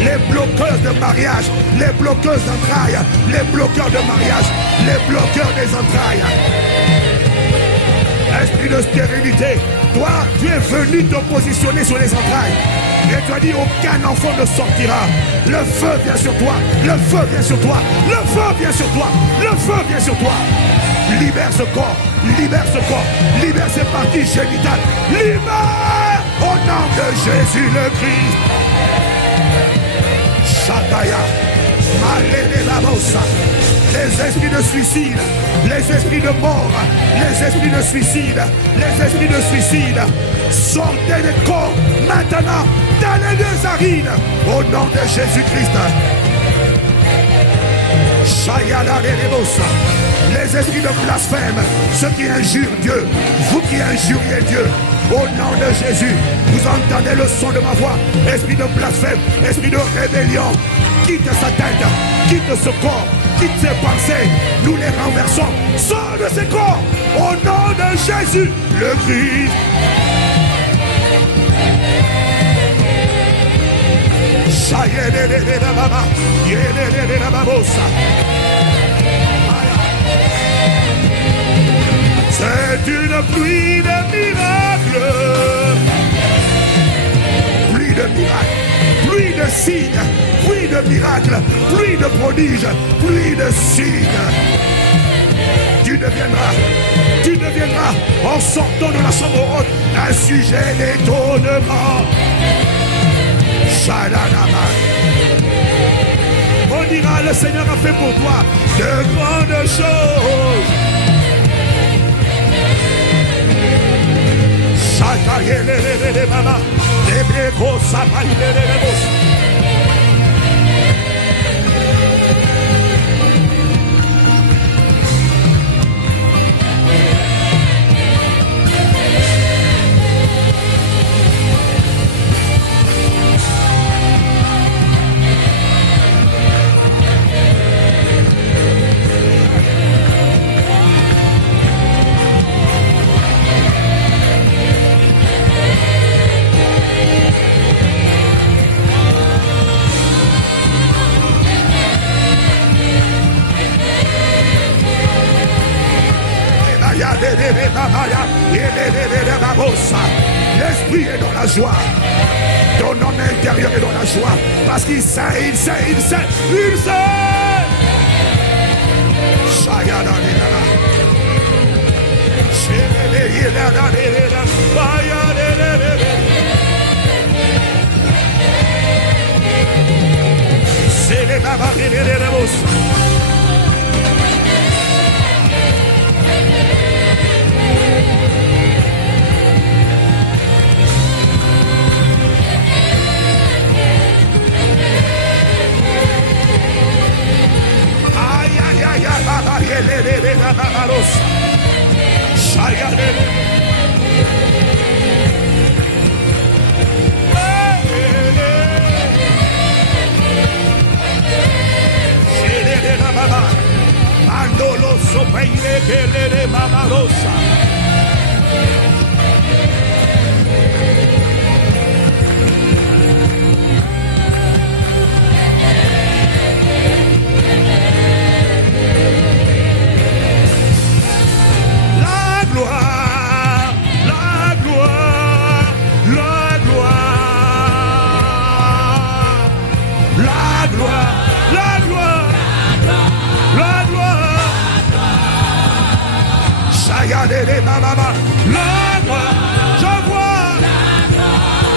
Les bloqueurs de mariage, les bloqueurs d'entrailles, les bloqueurs de mariage, les bloqueurs des entrailles. Esprit de stérilité, toi, tu es venu te positionner sur les entrailles. Et tu as dit, aucun enfant ne sortira. Le feu vient sur toi, le feu vient sur toi, le feu vient sur toi, le feu vient sur toi. Libère ce corps, libère ce corps, libère ces parties génitales. Libère au nom de Jésus le Christ. Shataya, Malene Babosa. Les esprits de suicide, les esprits de mort, les esprits de suicide, les esprits de suicide, sortez des corps maintenant dans les deux arides au nom de Jésus-Christ. Les esprits de blasphème, ceux qui injurent Dieu, vous qui injuriez Dieu, au nom de Jésus, vous entendez le son de ma voix. Esprit de blasphème, esprit de rébellion, quitte sa tête, quitte ce corps, quitte ses pensées, nous les renversons. Sors de ces corps, au nom de Jésus, le Christ. C'est une pluie de miracles, pluie de miracles, pluie de signes, pluie de miracles, pluie de prodiges, pluie de signes. Tu deviendras en sortant de la chambre haute un sujet d'étonnement. Shalanama. On dira, le Seigneur a fait pour toi de grandes choses. Shakayelele mama, Ebreko sapailele bos. L'esprit est dans la joie. Ton homme intérieur est dans la joie. Parce qu'il sait, il sait, il sait, il sait. C'est les babas et les rebos.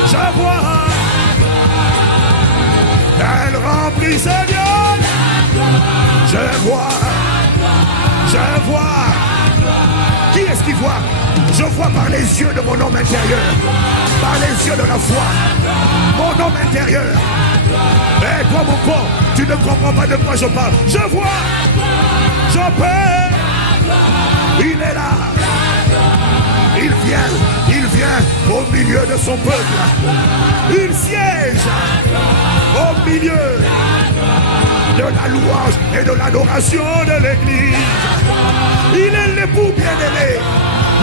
Je vois. Elle remplit ses lieux. Je vois. Qui est-ce qui voit? Je vois par les yeux de mon homme intérieur. Par les yeux de la foi. Mon homme intérieur. Et toi mon corps, tu ne comprends pas de quoi je parle. Je vois. Je peux. Il est là. Il vient au milieu de son peuple. Il siège au milieu de la louange et de l'adoration de l'église. Il est l'époux bien-aimé.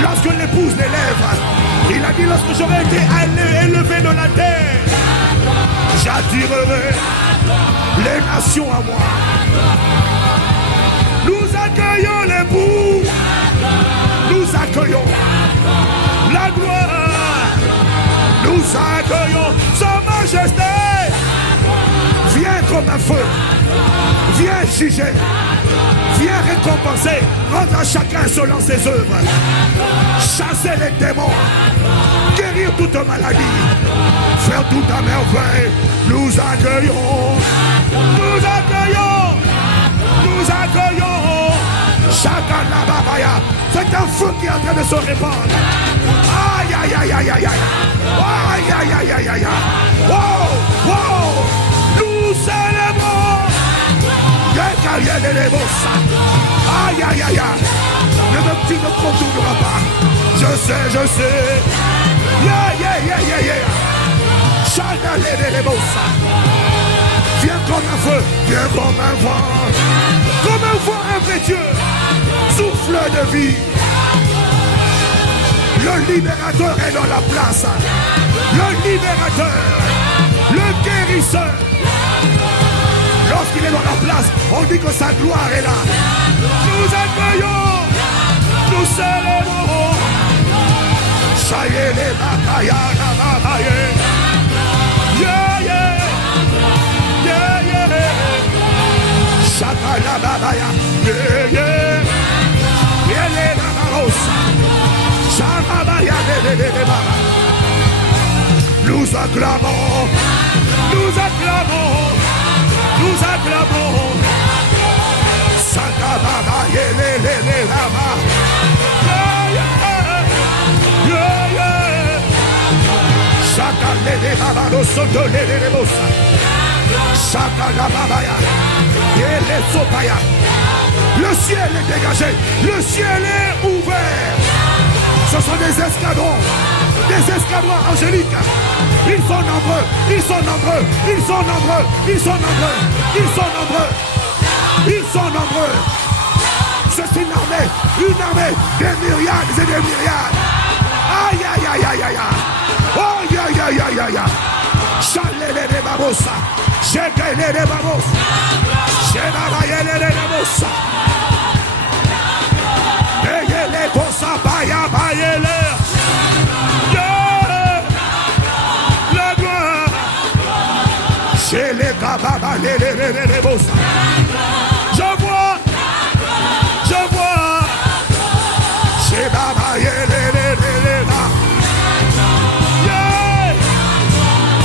Lorsque l'épouse l'élève, il a dit: lorsque j'aurai été élevé de la terre, j'attirerai les nations à moi. Nous accueillons l'époux. Nous accueillons la gloire. Nous accueillons sa majesté. Viens comme un feu. Viens juger. Viens récompenser. Rendre à chacun selon ses œuvres. Chasser les démons. Guérir toute maladie. Faire toute ta merveille. Nous accueillons. Nous accueillons. Nous accueillons. Chacun la babaya. C'est un feu qui est en train de se répandre. Aïe aïe aïe aïe aïe aïe. Aïe aïe aïe aïe aïe. Wow, wow. Nous célébrons. Aïe aïe aïe aïe. Tu ne contourneras pas. Je sais. Yeah. Viens comme un feu. Viens comme un vent. Comme un vent impétueux. Souffle de vie. Le libérateur est dans la place. Le libérateur. Le guérisseur. Lorsqu'il est dans la place, on dit que sa gloire est là. Nous accueillons. Nous célébrons. Chaye les bakaya la babaye. Yeah. Chaka la babaya. Yeah. Yele la barosa. Shababaya de baba. Nous acclamons. Nous acclamons. Sakababa yele lama. Yeah. Chaka le baba no soto le bosa. Chaka la babaya. Yele sopaya. Le ciel est dégagé. Le ciel est ouvert. Ce sont des escadrons. Des escadrons angéliques. Ils sont nombreux. C'est une armée des myriades et des myriades. Aïe. Oh, aïe. Chalele de babosa. Chekele de babosa. Chebabayele de babosa. Eyele kosa baya bayele. La gloire. Chez les kababa les bossa. Je vois. Chez baba les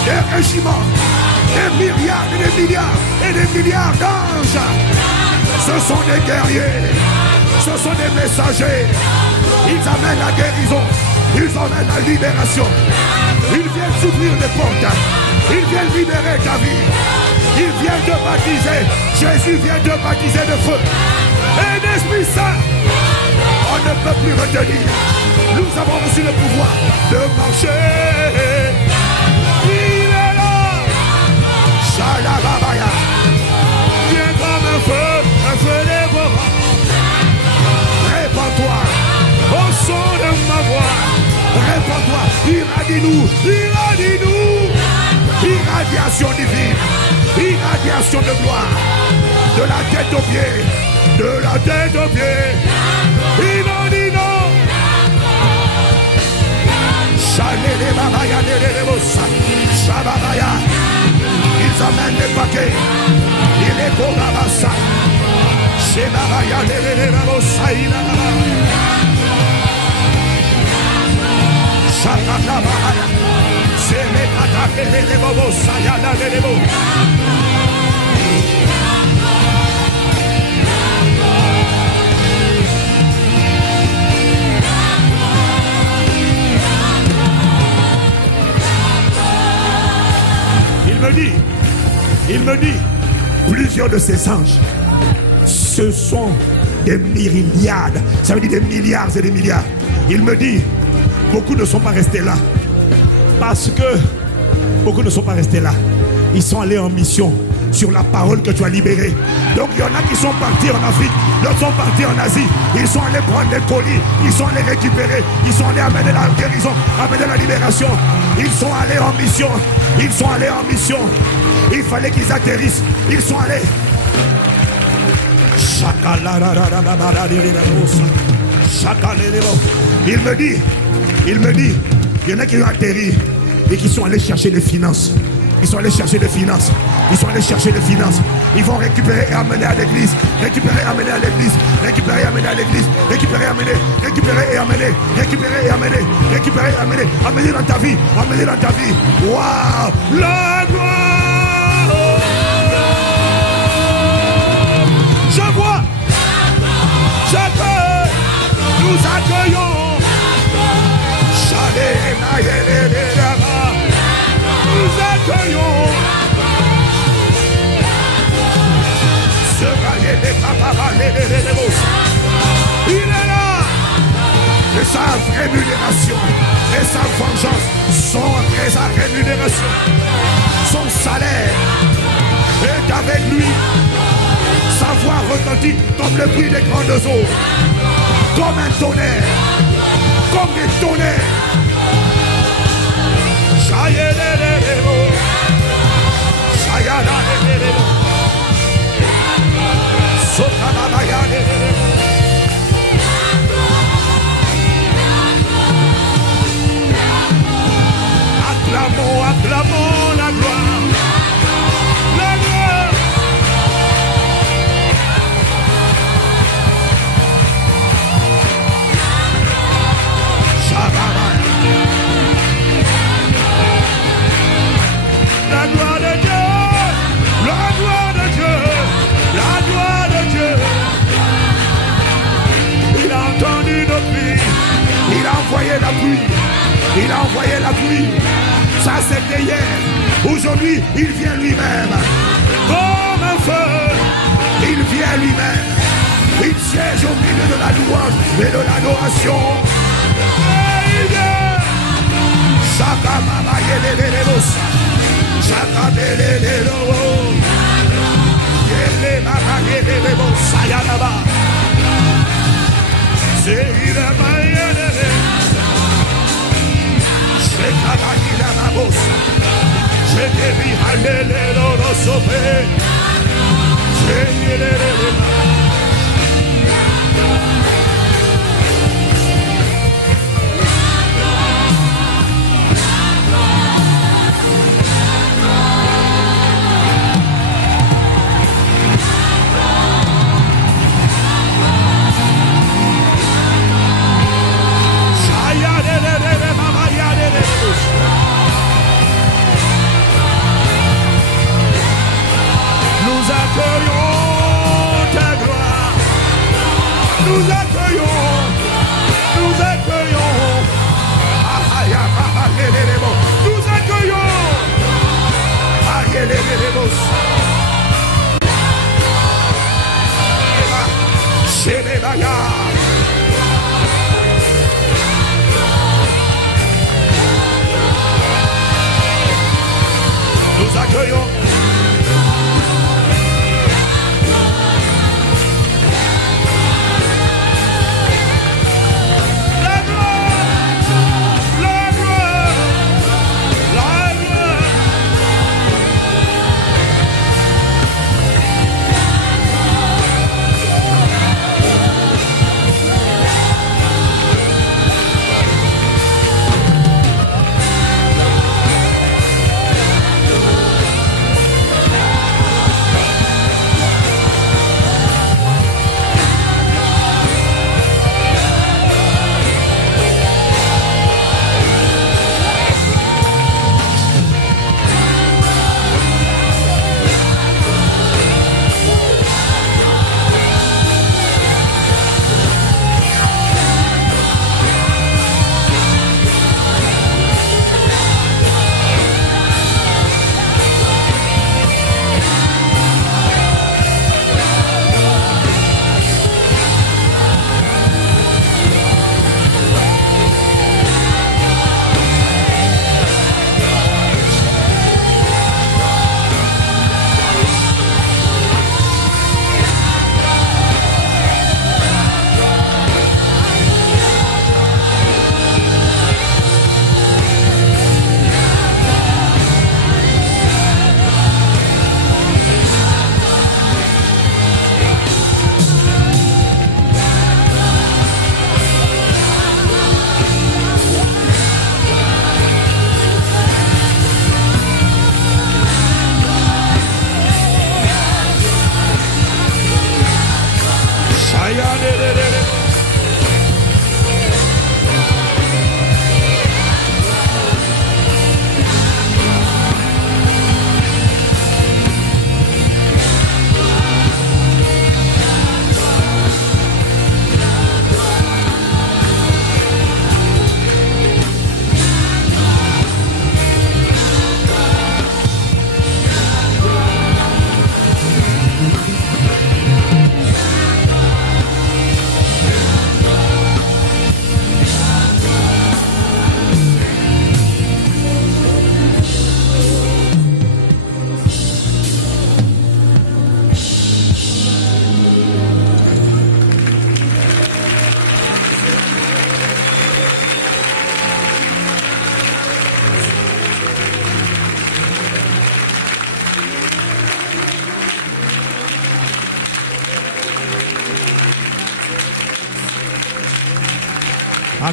des régiments, des milliards et des milliards et des milliards d'anges. Ce sont des guerriers. Ce sont des messagers. Ils amènent la guérison. Ils amènent la libération. Ils viennent s'ouvrir les portes. Ils viennent libérer ta vie. Ils viennent te baptiser. Jésus vient te baptiser de feu et d'Esprit Saint. On ne peut plus retenir. Nous avons reçu le pouvoir de marcher. Il est là. Shalababaya. Viens comme un feu dévorant. Répands-toi au son de ma voix. Répands-toi, irradie-nous. Irradiation divine, irradiation de gloire. De la tête aux pieds. Inondino. Chalele babaya de bossa. Shababaya. Ils amènent les paquets. Il est pour la bassa. Shebabaya de bossa. Shakatabaya. Semekatakelebo sayadadebo. Il me dit, plusieurs de ces anges, ce sont des myriades, ça veut dire des milliards et des milliards. Il me dit, beaucoup ne sont pas restés là, parce que beaucoup ne sont pas restés là. Ils sont allés en mission sur la parole que tu as libérée. Donc il y en a qui sont partis en Afrique, d'autres sont partis en Asie. Ils sont allés prendre des colis, ils sont allés récupérer, ils sont allés amener la guérison, amener la libération. Ils sont allés en mission, ils sont allés en mission. Il fallait qu'ils atterrissent, ils sont allés. Il me dit, il y en a qui ont atterri et qui sont allés chercher des finances. Ils sont allés chercher des finances. Ils sont allés chercher des finances. Ils vont récupérer et amener à l'église. Récupérer et amener à l'église. Récupérer et amener à l'église. Récupérer et amener. Récupérer et amener. Récupérer et amener. Récupérer et amener. Amener dans ta vie. Amener dans ta vie. Waouh! La gloire! Je vois. J'accueille. Nous accueillons. Nous accueillons. Il est là. Et sa rémunération et sa vengeance sont après sa rémunération. Son salaire est avec lui. Sa voix retentit comme le bruit des grandes eaux, comme un tonnerre, comme des tonnerres. Acclamons, acclamons la gloire. La gloire. La gloire de Dieu, la gloire de Dieu, la gloire de Dieu. Il a entendu nos cris, il a envoyé la pluie, il a envoyé la pluie. Ça c'était hier, aujourd'hui il vient lui-même. Comme un feu, il vient lui-même. Il siège au milieu de la louange et de l'adoration. Et il vient. Chaka mama yelelelebos. Chaka belelelo. Yele mama yelelebos. Sayanaba. Seira mayelele. Shekaba yilabos. Shekebi halelelo rosope. Sheyelelele. Nous accueillons ta gloire. Nous accueillons. Nous accueillons. Nous accueillons. Nous accueillons.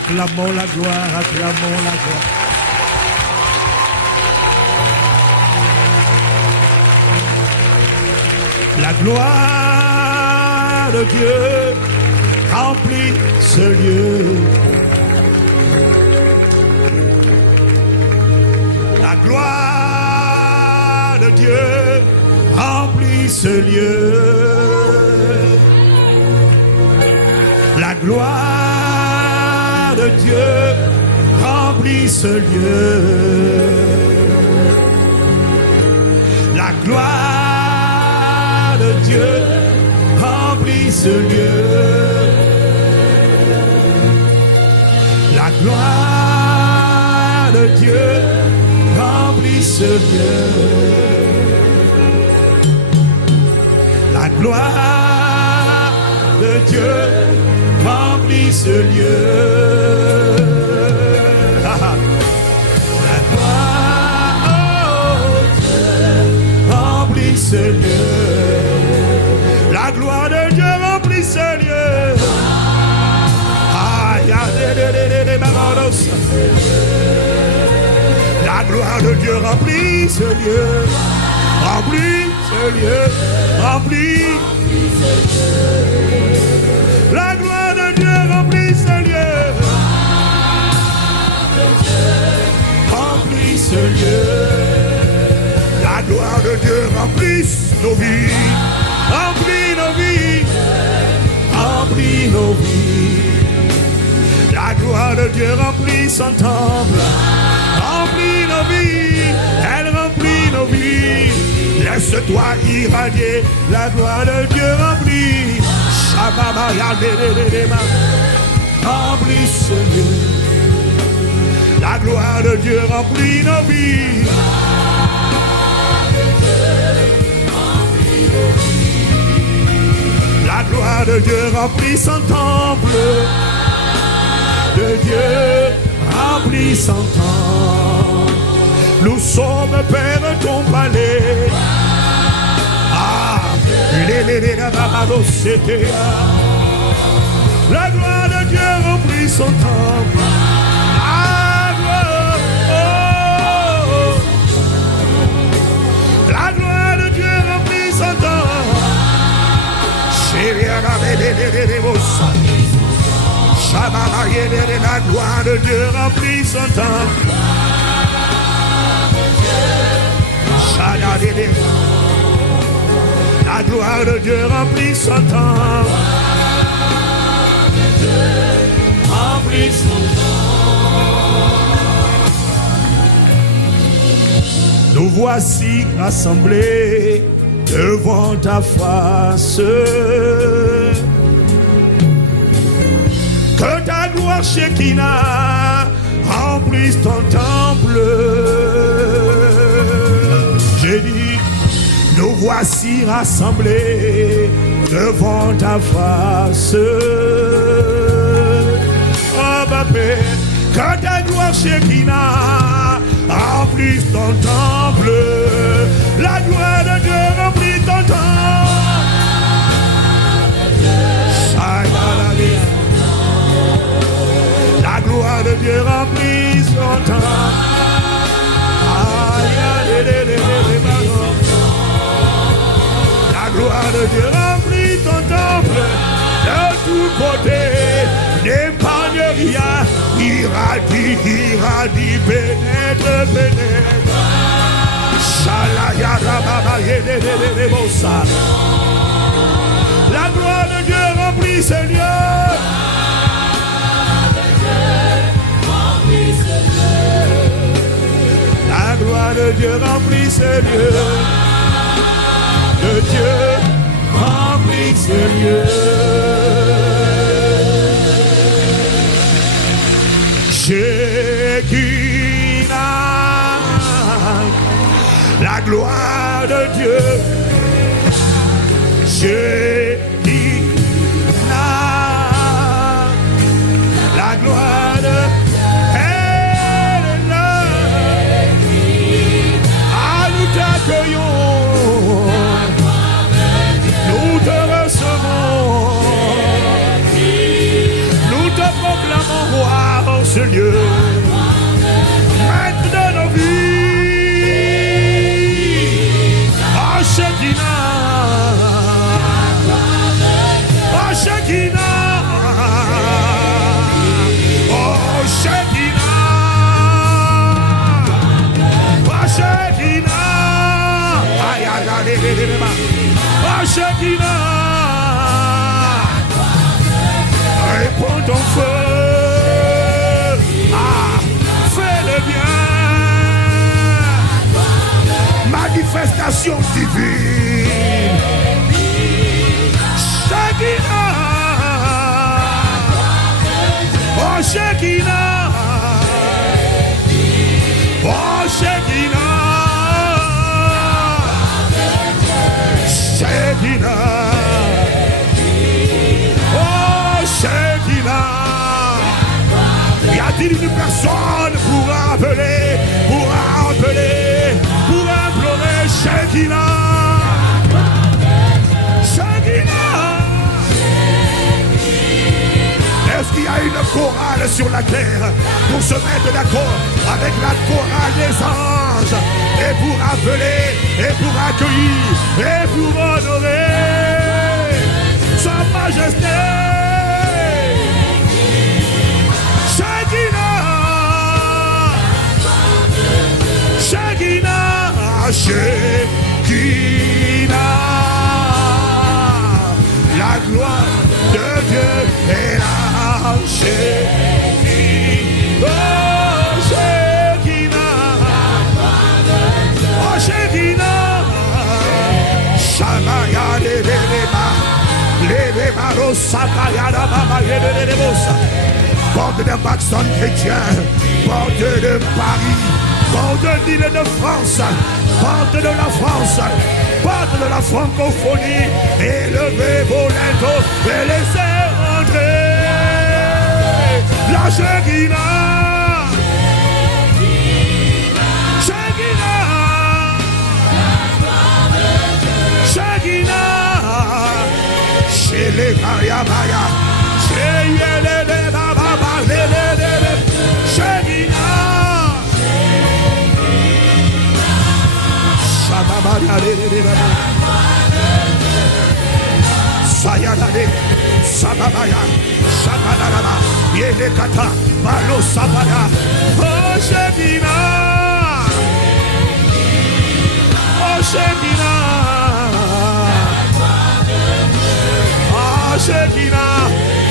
Acclamons la gloire, acclamons la gloire. La gloire de Dieu remplit ce lieu. La gloire de Dieu remplit ce lieu. La gloire de Dieu remplit ce lieu. La gloire de Dieu remplit ce lieu. La gloire de Dieu remplit ce lieu. La gloire de Dieu remplit ce lieu. La gloire de Dieu remplit ce lieu. La gloire de Dieu remplit ce lieu. La gloire de Dieu remplit ce lieu. Remplit ce lieu. Remplit. La gloire de Dieu remplit ce lieu. Remplit ce lieu. La gloire de Dieu remplit nos vies. Remplit nos vies. Remplit nos vies. La gloire de Dieu remplit son temple. Remplit nos vies. Elle remplit nos vies. Laisse-toi irradier. La gloire de Dieu remplit. Remplit ce lieu. La gloire de Dieu remplit nos vies. La gloire de Dieu remplit son temple. De Dieu remplit son temple. Nous sommes Père ton palais. La gloire de Dieu remplit son temple. La gloire de Dieu remplit son temple. La gloire de Dieu remplit son temple. La gloire de Dieu remplit son temple. Remplit son temple. Nous voici rassemblés devant ta face. Que ta gloire Shekinah remplisse ton temple. J'ai dit, nous voici rassemblés devant ta face. Oh Papa, que ta gloire Shekinah remplisse ton temple. La gloire de Dieu remplit ton temple. La gloire de Dieu remplit son temple. La gloire de Dieu remplit ton temple. De tous côtés, n'épargne rien. Irradie, irradie, pénètre, pénètre. La gloire de Dieu remplit ce lieu. La gloire de Dieu remplit ce lieu. De Dieu remplit ce lieu. Shekinah, la gloire de Dieu. Shekinah, la gloire de Dieu. Nous te recevons, nous te proclamons roi. Oh Shekinah, oh Shekinah, oh Shekinah, aïe aïe aïe, oh Shekinah, réponds ton feu, fais le bien, manifestation divine, Shekinah, oh Shekinah, oh Shekinah, Shekinah, oh Shekinah. Y a-t-il une personne pour appeler, pour implorer Shekinah? Est-ce qu'il y a une chorale sur la terre pour se mettre d'accord avec la chorale des anges et pour appeler, et pour accueillir, et pour honorer sa majesté? Shekinah, Shekinah, Shekinah, la gloire de Dieu est là. Shekinah, oh Shekinah, oh Shekinah, Shamaya Leba Rosataya Mama Yedebosa. Porte de Baxon chrétien, porte de Paris, porte de l'île de France, porte de la France, porte de la francophonie, élevez vos linteaux et laissez entrer la Shekinah, Shekinah, Shekinah, chez les Kayabaya, chez les Baba, Shekinah, Shababaya, Sayadade, Sababaya, Shabanaraba, Yedekata, Malo Sabaya, oh Shekinah, oh Shekinah, oh Shekinah,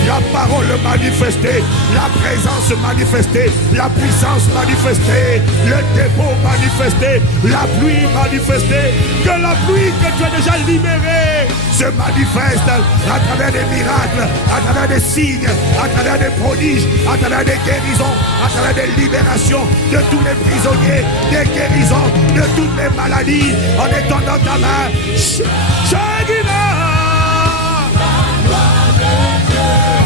la parole manifestée, la présence manifestée, la puissance manifestée, le dépôt manifesté, la pluie manifestée, que la pluie que tu as déjà libérée se manifeste à travers des miracles, à travers des signes, à travers des prodiges, à travers des guérisons, à travers des libérations de tous les prisonniers, des guérisons de toutes les maladies, en étendant ta main. Shekinah,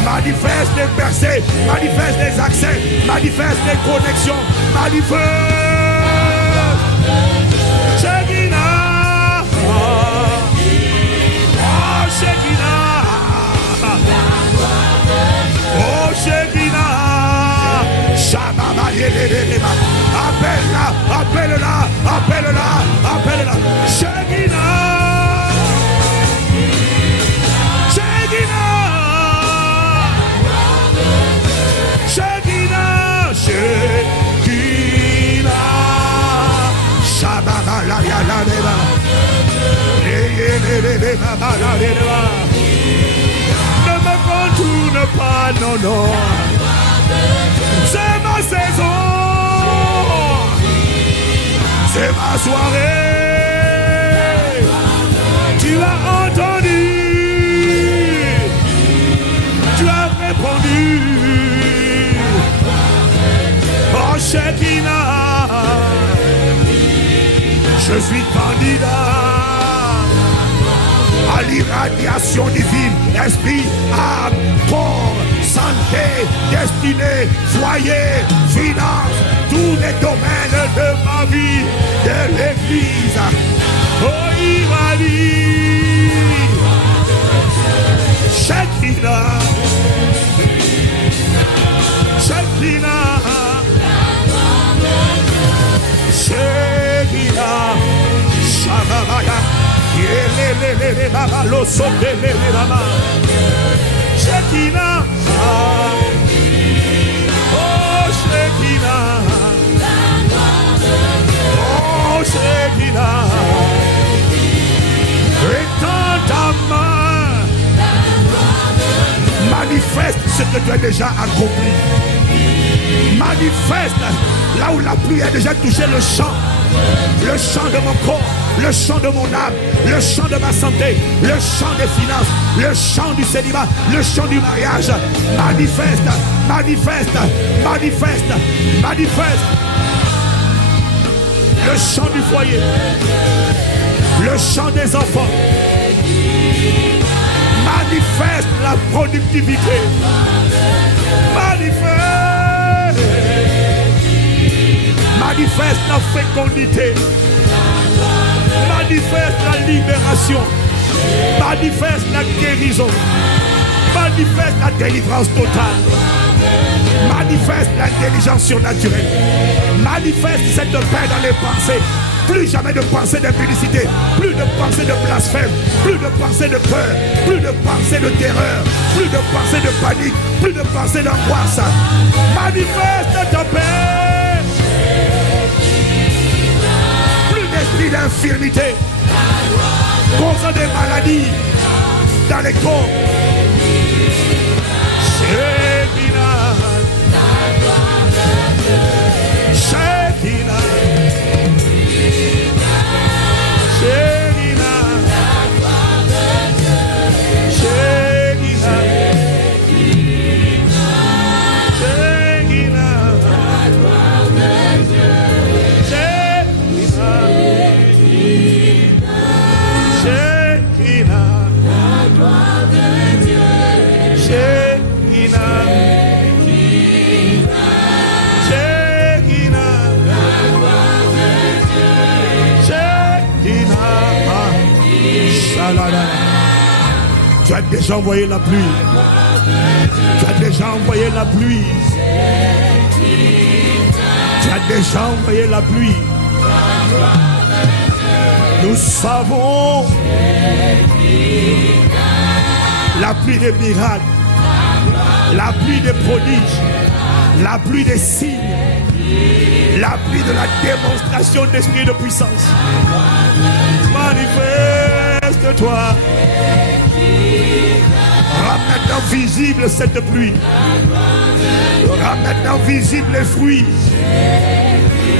manifeste des percées, manifeste des accès, manifeste des connexions, manifeste Shekinah, oh Shekinah, oh Shekinah, Shababa Yedeba, appelle-la, appelle-la, appelle-la, appelle-la, Shekinah, Shekinah, Shekinah, Shekinah, Shababa la ya la deba. Ne me contourne pas, non, non. C'est ma saison, c'est ma soirée. Tu as entendu, tu as répondu. Oh Shekinah, je suis candidat à l'irradiation divine, esprit, âme, corps, santé, destinée, foyer, finance, tous les domaines de ma vie, de l'église. Oh, irradie, Shekinah, Shekinah, Shekinah, Shababaya, yeah. Shekinah. Oh, Shekinah. Oh, Shekinah. Étends ta main. Manifeste ce que tu as déjà accompli. Manifeste là où la pluie a déjà touché le champ de mon corps, le champ de mon âme, le champ de ma santé, le champ des finances, le champ du célibat, le champ du mariage. Manifeste, manifeste, manifeste, manifeste. Le champ du foyer, le champ des enfants. Manifeste la productivité. Manifeste. Manifeste la fécondité. Manifeste la libération. Manifeste la guérison. Manifeste la délivrance totale. Manifeste l'intelligence surnaturelle. Manifeste cette paix dans les pensées. Plus jamais de pensée d'impudicité, plus de pensée de blasphème, plus de pensée de peur, plus de pensée de terreur, plus de pensée de panique, plus de pensée d'angoisse. Manifeste ta paix. Plus d'esprit d'infirmité, causant des maladies dans les corps. Shekinah. Shekinah. Tu as déjà envoyé la pluie. Tu as déjà envoyé la pluie. Tu as déjà envoyé la pluie. Nous savons la pluie des miracles, la pluie des prodiges, la pluie des signes, la pluie de la démonstration d'esprit de puissance. Manifeste-toi. Rends maintenant visible cette pluie. Rends maintenant visible les fruits.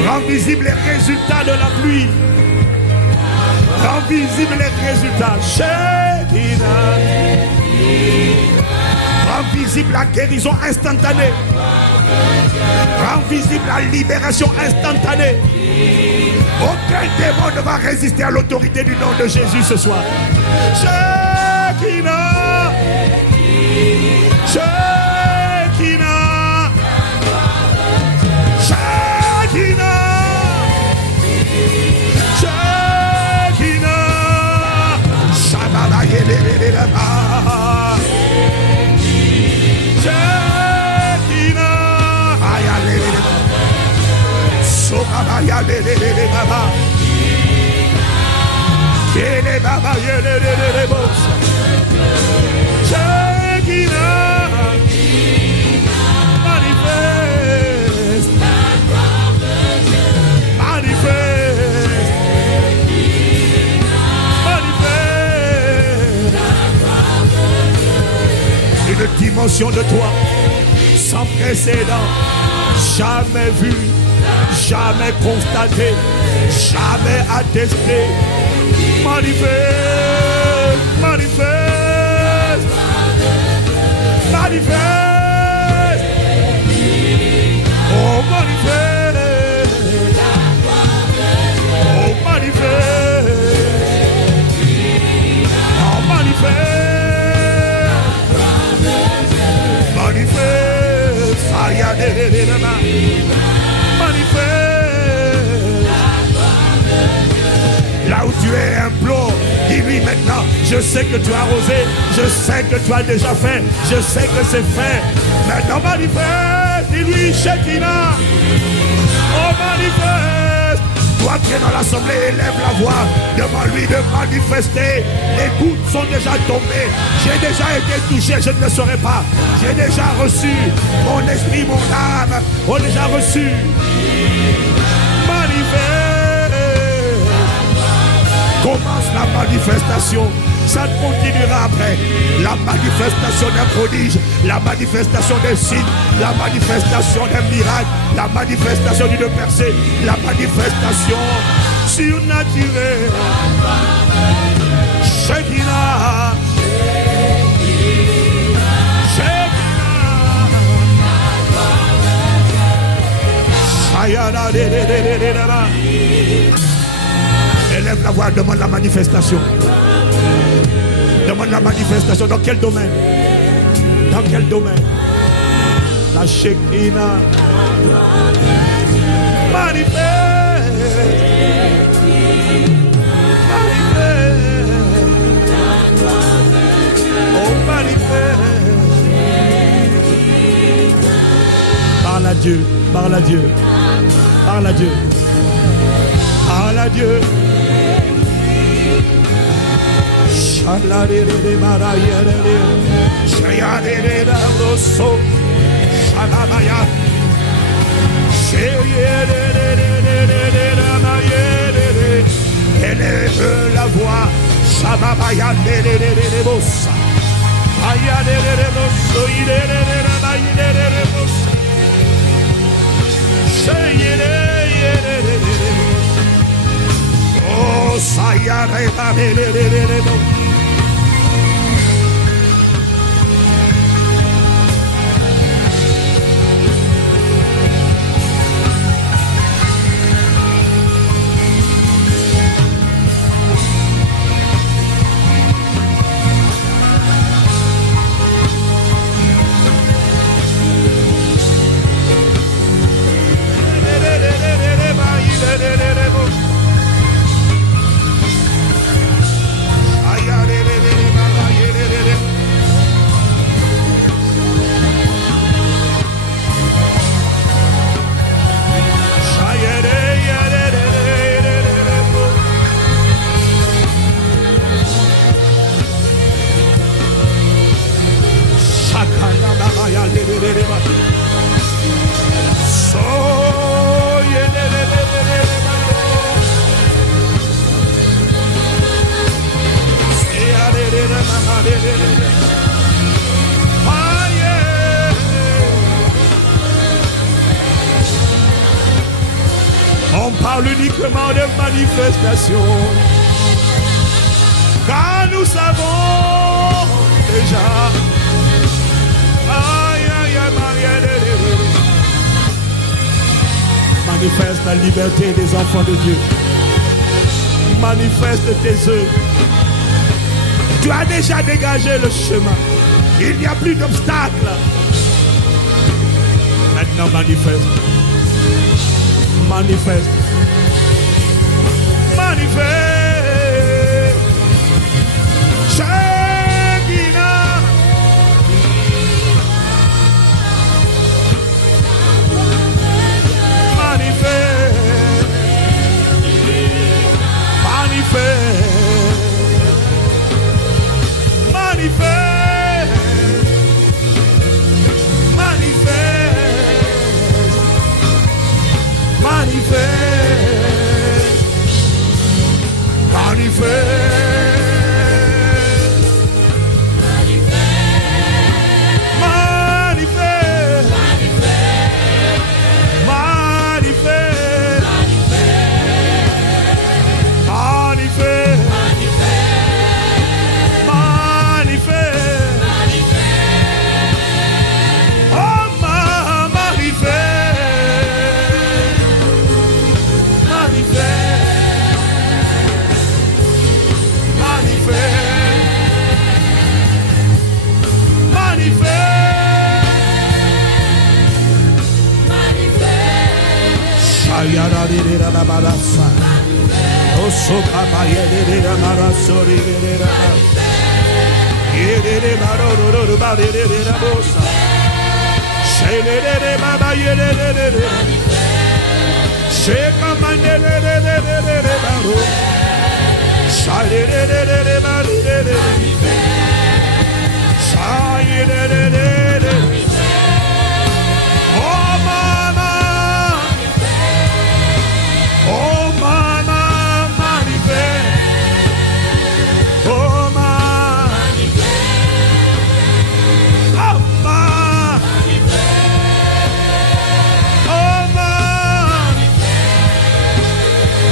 Rends visible les résultats de la pluie. Rends visible les résultats. Shekinah. Rends visible la guérison instantanée. Rends visible la libération instantanée. Aucun démon ne va résister à l'autorité du nom de Jésus ce soir. Shekinah. Shekinah. Shekinah. Shekinah. Shabbat Yeleleleba. Shekinah. Ayaleleleba. Sobaba Yaleleleba. Yele Baba Yeleleleba. Shekinah. Manifeste. Manifeste. Manifeste. Une dimension de toi sans précédent, jamais vu, jamais constaté, jamais attesté. Manifeste, manifeste, manifeste. Oh, manifeste. Oh, manifeste. Oh, manifeste. Manifeste. Manifeste. Là où tu es implore, dis-lui maintenant, je sais que tu as osé, je sais que tu as déjà fait, je sais que c'est fait. Maintenant manifeste, dis-lui Shekinah. Oh manifeste, Toi qui es dans l'assemblée, élève la voix. Demande-lui de manifester. Les gouttes sont déjà tombées. J'ai déjà été touché, je ne le saurais pas. J'ai déjà reçu. Mon esprit, mon âme ont déjà reçu. Manifeste. Commence la manifestation. Ça continuera après. La manifestation d'un prodige, la manifestation d'un signe, la manifestation d'un miracle, la manifestation d'une percée, la manifestation surnaturelle. Shekinah. Élève la voix, demande la manifestation. Demande la manifestation. Dans quel domaine? Dans quel domaine? La Shekinah. Manifeste. Manifeste. Oh, manifeste. Parle à Dieu. Parle à Dieu. Parle à Dieu. Parle à Dieu. Élève la voix. Oh, on parle uniquement de manifestation, car nous savons déjà. Manifeste la liberté des enfants de Dieu. Manifeste tes œuvres. Tu as déjà dégagé le chemin. Il n'y a plus d'obstacle. Maintenant manifeste. Manifeste. Manifeste. Shekinah. Manifeste. Manifeste. Manifeste. Manifeste. Manifeste. Manifeste.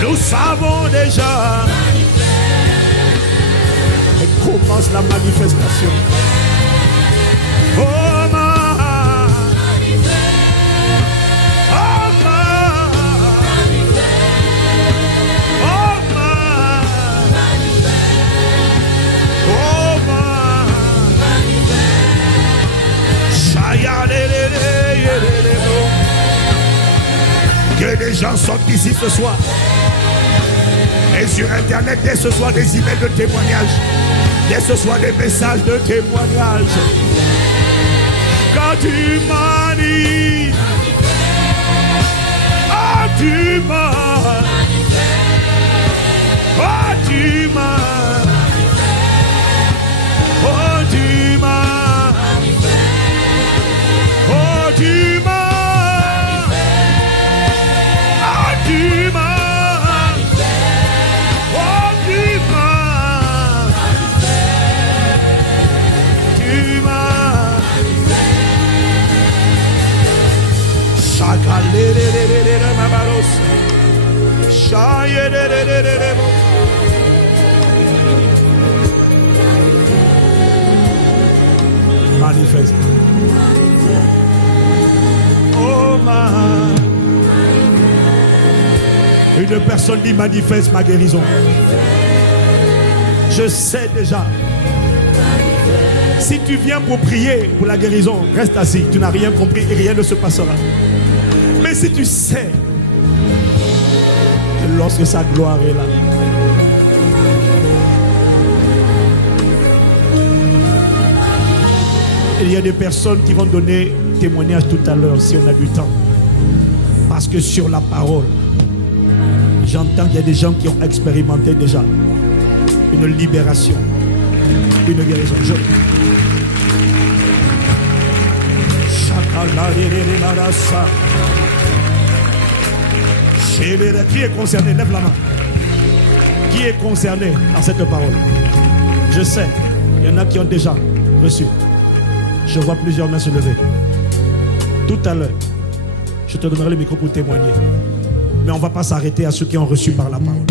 Nous savons déjà. Et commence la manifestation. Oh ma, oh ma, oh ma, oh ma, que les gens sortent ici ce soir. Et sur internet, dès ce soir, des emails de témoignage. Dès ce soir, des messages de témoignage. Quand tu manies, oh tu m'as, oh tu m'as, oh tu m'as, oh tu m'as, oh tu m'as. Manifeste. Oh ma. Une personne dit manifeste ma guérison. Je sais déjà. Si tu viens pour prier pour la guérison, reste assis. Tu n'as rien compris et rien ne se passera. Mais si tu sais que lorsque sa gloire est là, il y a des personnes qui vont donner témoignage tout à l'heure si on a du temps. Parce que sur la parole, j'entends qu'il y a des gens qui ont expérimenté déjà une libération, une guérison. Qui est concerné? Lève la main. Qui est concerné par cette parole? Je sais, il y en a qui ont déjà reçu. Je vois plusieurs mains se lever. Tout à l'heure, je te donnerai le micro pour témoigner. Mais on ne va pas s'arrêter à ceux qui ont reçu par la parole.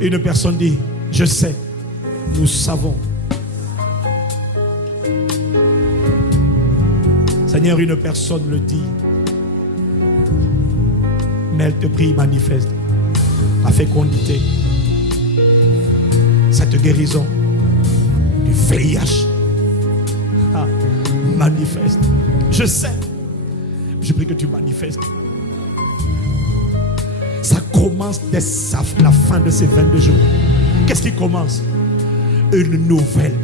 Une personne dit, je sais, nous savons. Seigneur, une personne le dit. Mais elle te prie, manifeste la fécondité, cette guérison du VIH. Ah, manifeste. Je sais. Je prie que tu manifestes. Ça commence dès la fin de ces 22 jours. Qu'est-ce qui commence? Une nouvelle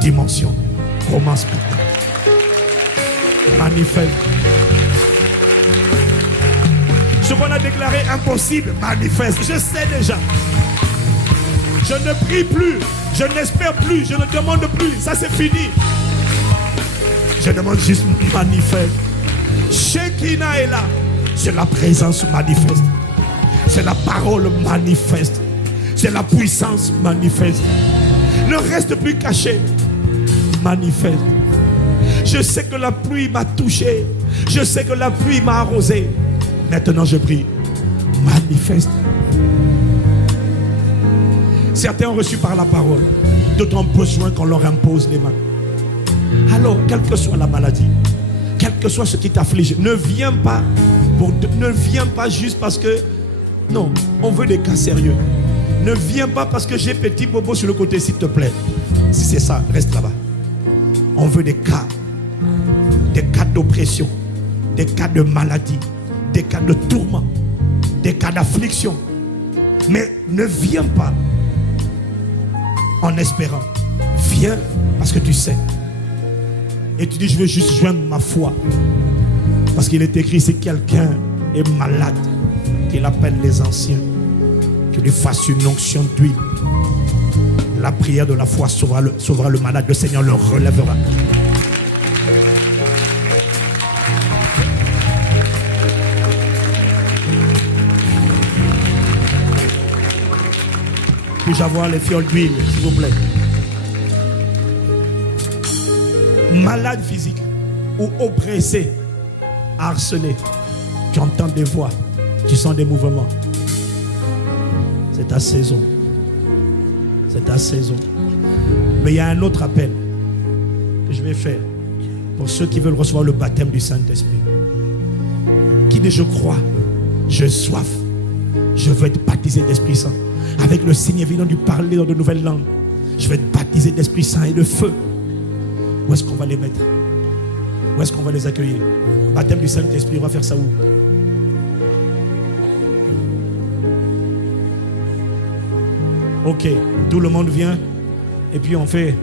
dimension commence maintenant. Manifeste. Ce qu'on a déclaré impossible, manifeste. Je sais déjà. Je ne prie plus. Je n'espère plus. Je ne demande plus. Ça, c'est fini. Je demande juste manifeste. Shekinah est là. C'est la présence manifeste. C'est la parole manifeste. C'est la puissance manifeste. Ne reste plus caché. Manifeste. Je sais que la pluie m'a touché. Je sais que la pluie m'a arrosé. Maintenant je prie. Manifeste. Certains ont reçu par la parole. D'autres ont besoin qu'on leur impose les mains. Alors, quelle que soit la maladie, quel que soit ce qui t'afflige, ne viens pas juste parce que... Non, on veut des cas sérieux. Ne viens pas parce que j'ai petit bobo sur le côté, s'il te plaît. Si c'est ça, reste là-bas. On veut des cas d'oppression, des cas de maladie, des cas de tourment, des cas d'affliction. Mais ne viens pas en espérant. Viens parce que tu sais. Et tu dis, je veux juste joindre ma foi. Parce qu'il est écrit, si quelqu'un est malade, qu'il appelle les anciens, qu'il lui fasse une onction d'huile. La prière de la foi sauvera le malade. Le Seigneur le relèvera. Puis-je avoir les fioles d'huile, s'il vous plaît? Malade physique ou oppressé, harcelé, tu entends des voix, tu sens des mouvements. C'est ta saison. C'est ta saison. Mais il y a un autre appel que je vais faire pour ceux qui veulent recevoir le baptême du Saint-Esprit. Qui dit: je crois, j'ai soif, je veux être baptisé d'Esprit Saint. Avec le signe évident du parler dans de nouvelles langues. Je vais être baptisé d'Esprit Saint et de feu. Où est-ce qu'on va les mettre? Où est-ce qu'on va les accueillir? Baptême du Saint-Esprit, on va faire ça où? Ok, tout le monde vient. Et puis on fait,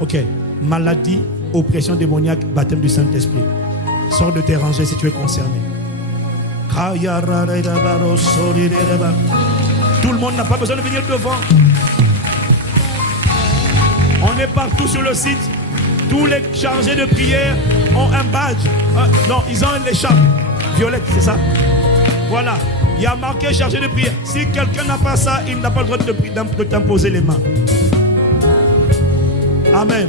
ok, maladie, oppression démoniaque, baptême du Saint-Esprit. Sors de tes rangées si tu es concerné. Tout le monde n'a pas besoin de venir devant. On est partout sur le site. Tous les chargés de prière ont un badge. Non, ils ont une écharpe violette, c'est ça? Voilà. Il y a marqué chargé de prière. Si quelqu'un n'a pas ça, il n'a pas le droit de t'imposer les mains. Amen.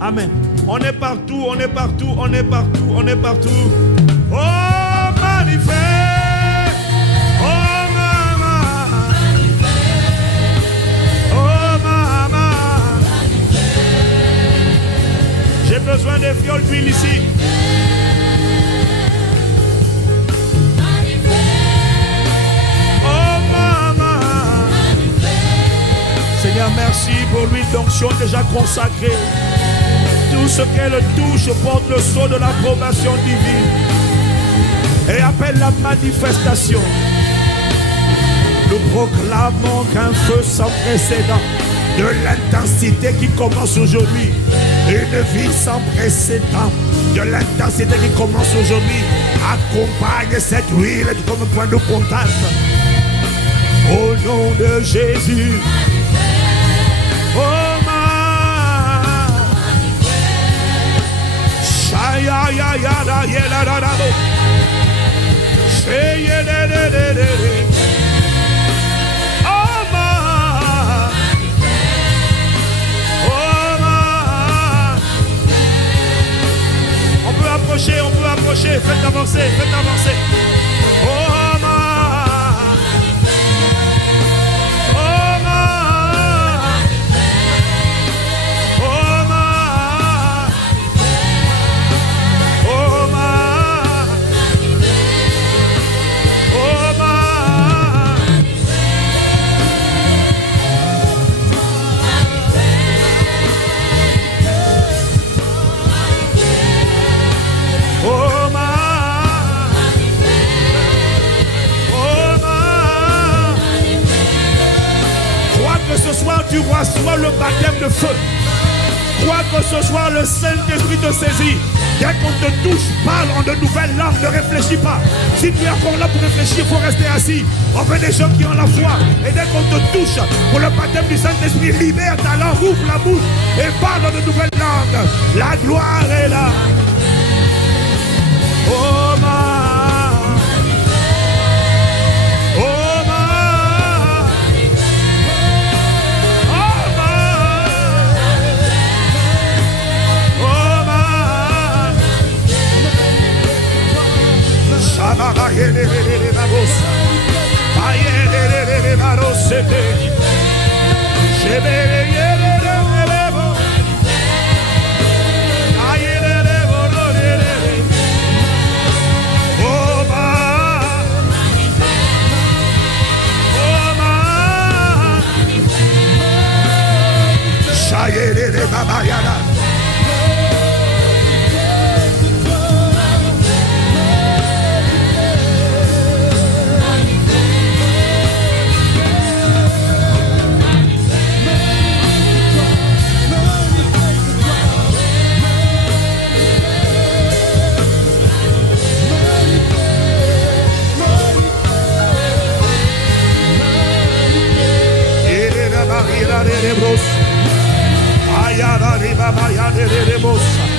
Amen. On est partout, on est partout, on est partout, on est partout. Oh, manifeste. Oh, maman. Oh, maman. J'ai besoin de fioles d'huile ici. Seigneur, merci pour l'huile d'onction déjà consacrée. Tout ce qu'elle touche porte le sceau de l'approbation divine et appelle la manifestation. Nous proclamons qu'un feu sans précédent, de l'intensité qui commence aujourd'hui, une vie sans précédent, de l'intensité qui commence aujourd'hui, accompagne cette huile comme point de contact. Au nom de Jésus. Oh ma Shaya ya ya la ya la la la Shaya la la la la Oh ma Oh ma On peut approcher, faites avancer, Oh ma tu reçois le baptême de feu. Crois que ce soir le Saint-Esprit te saisit. Dès qu'on te touche, parle en de nouvelles langues, ne réfléchis pas. Si tu es encore là pour réfléchir, il faut rester assis. On veut des gens qui ont la foi. Et dès qu'on te touche pour le baptême du Saint-Esprit, libère ta langue, ouvre la bouche et parle en de nouvelles langues. La gloire est là. Oh ma Ayara riba maya de rebos.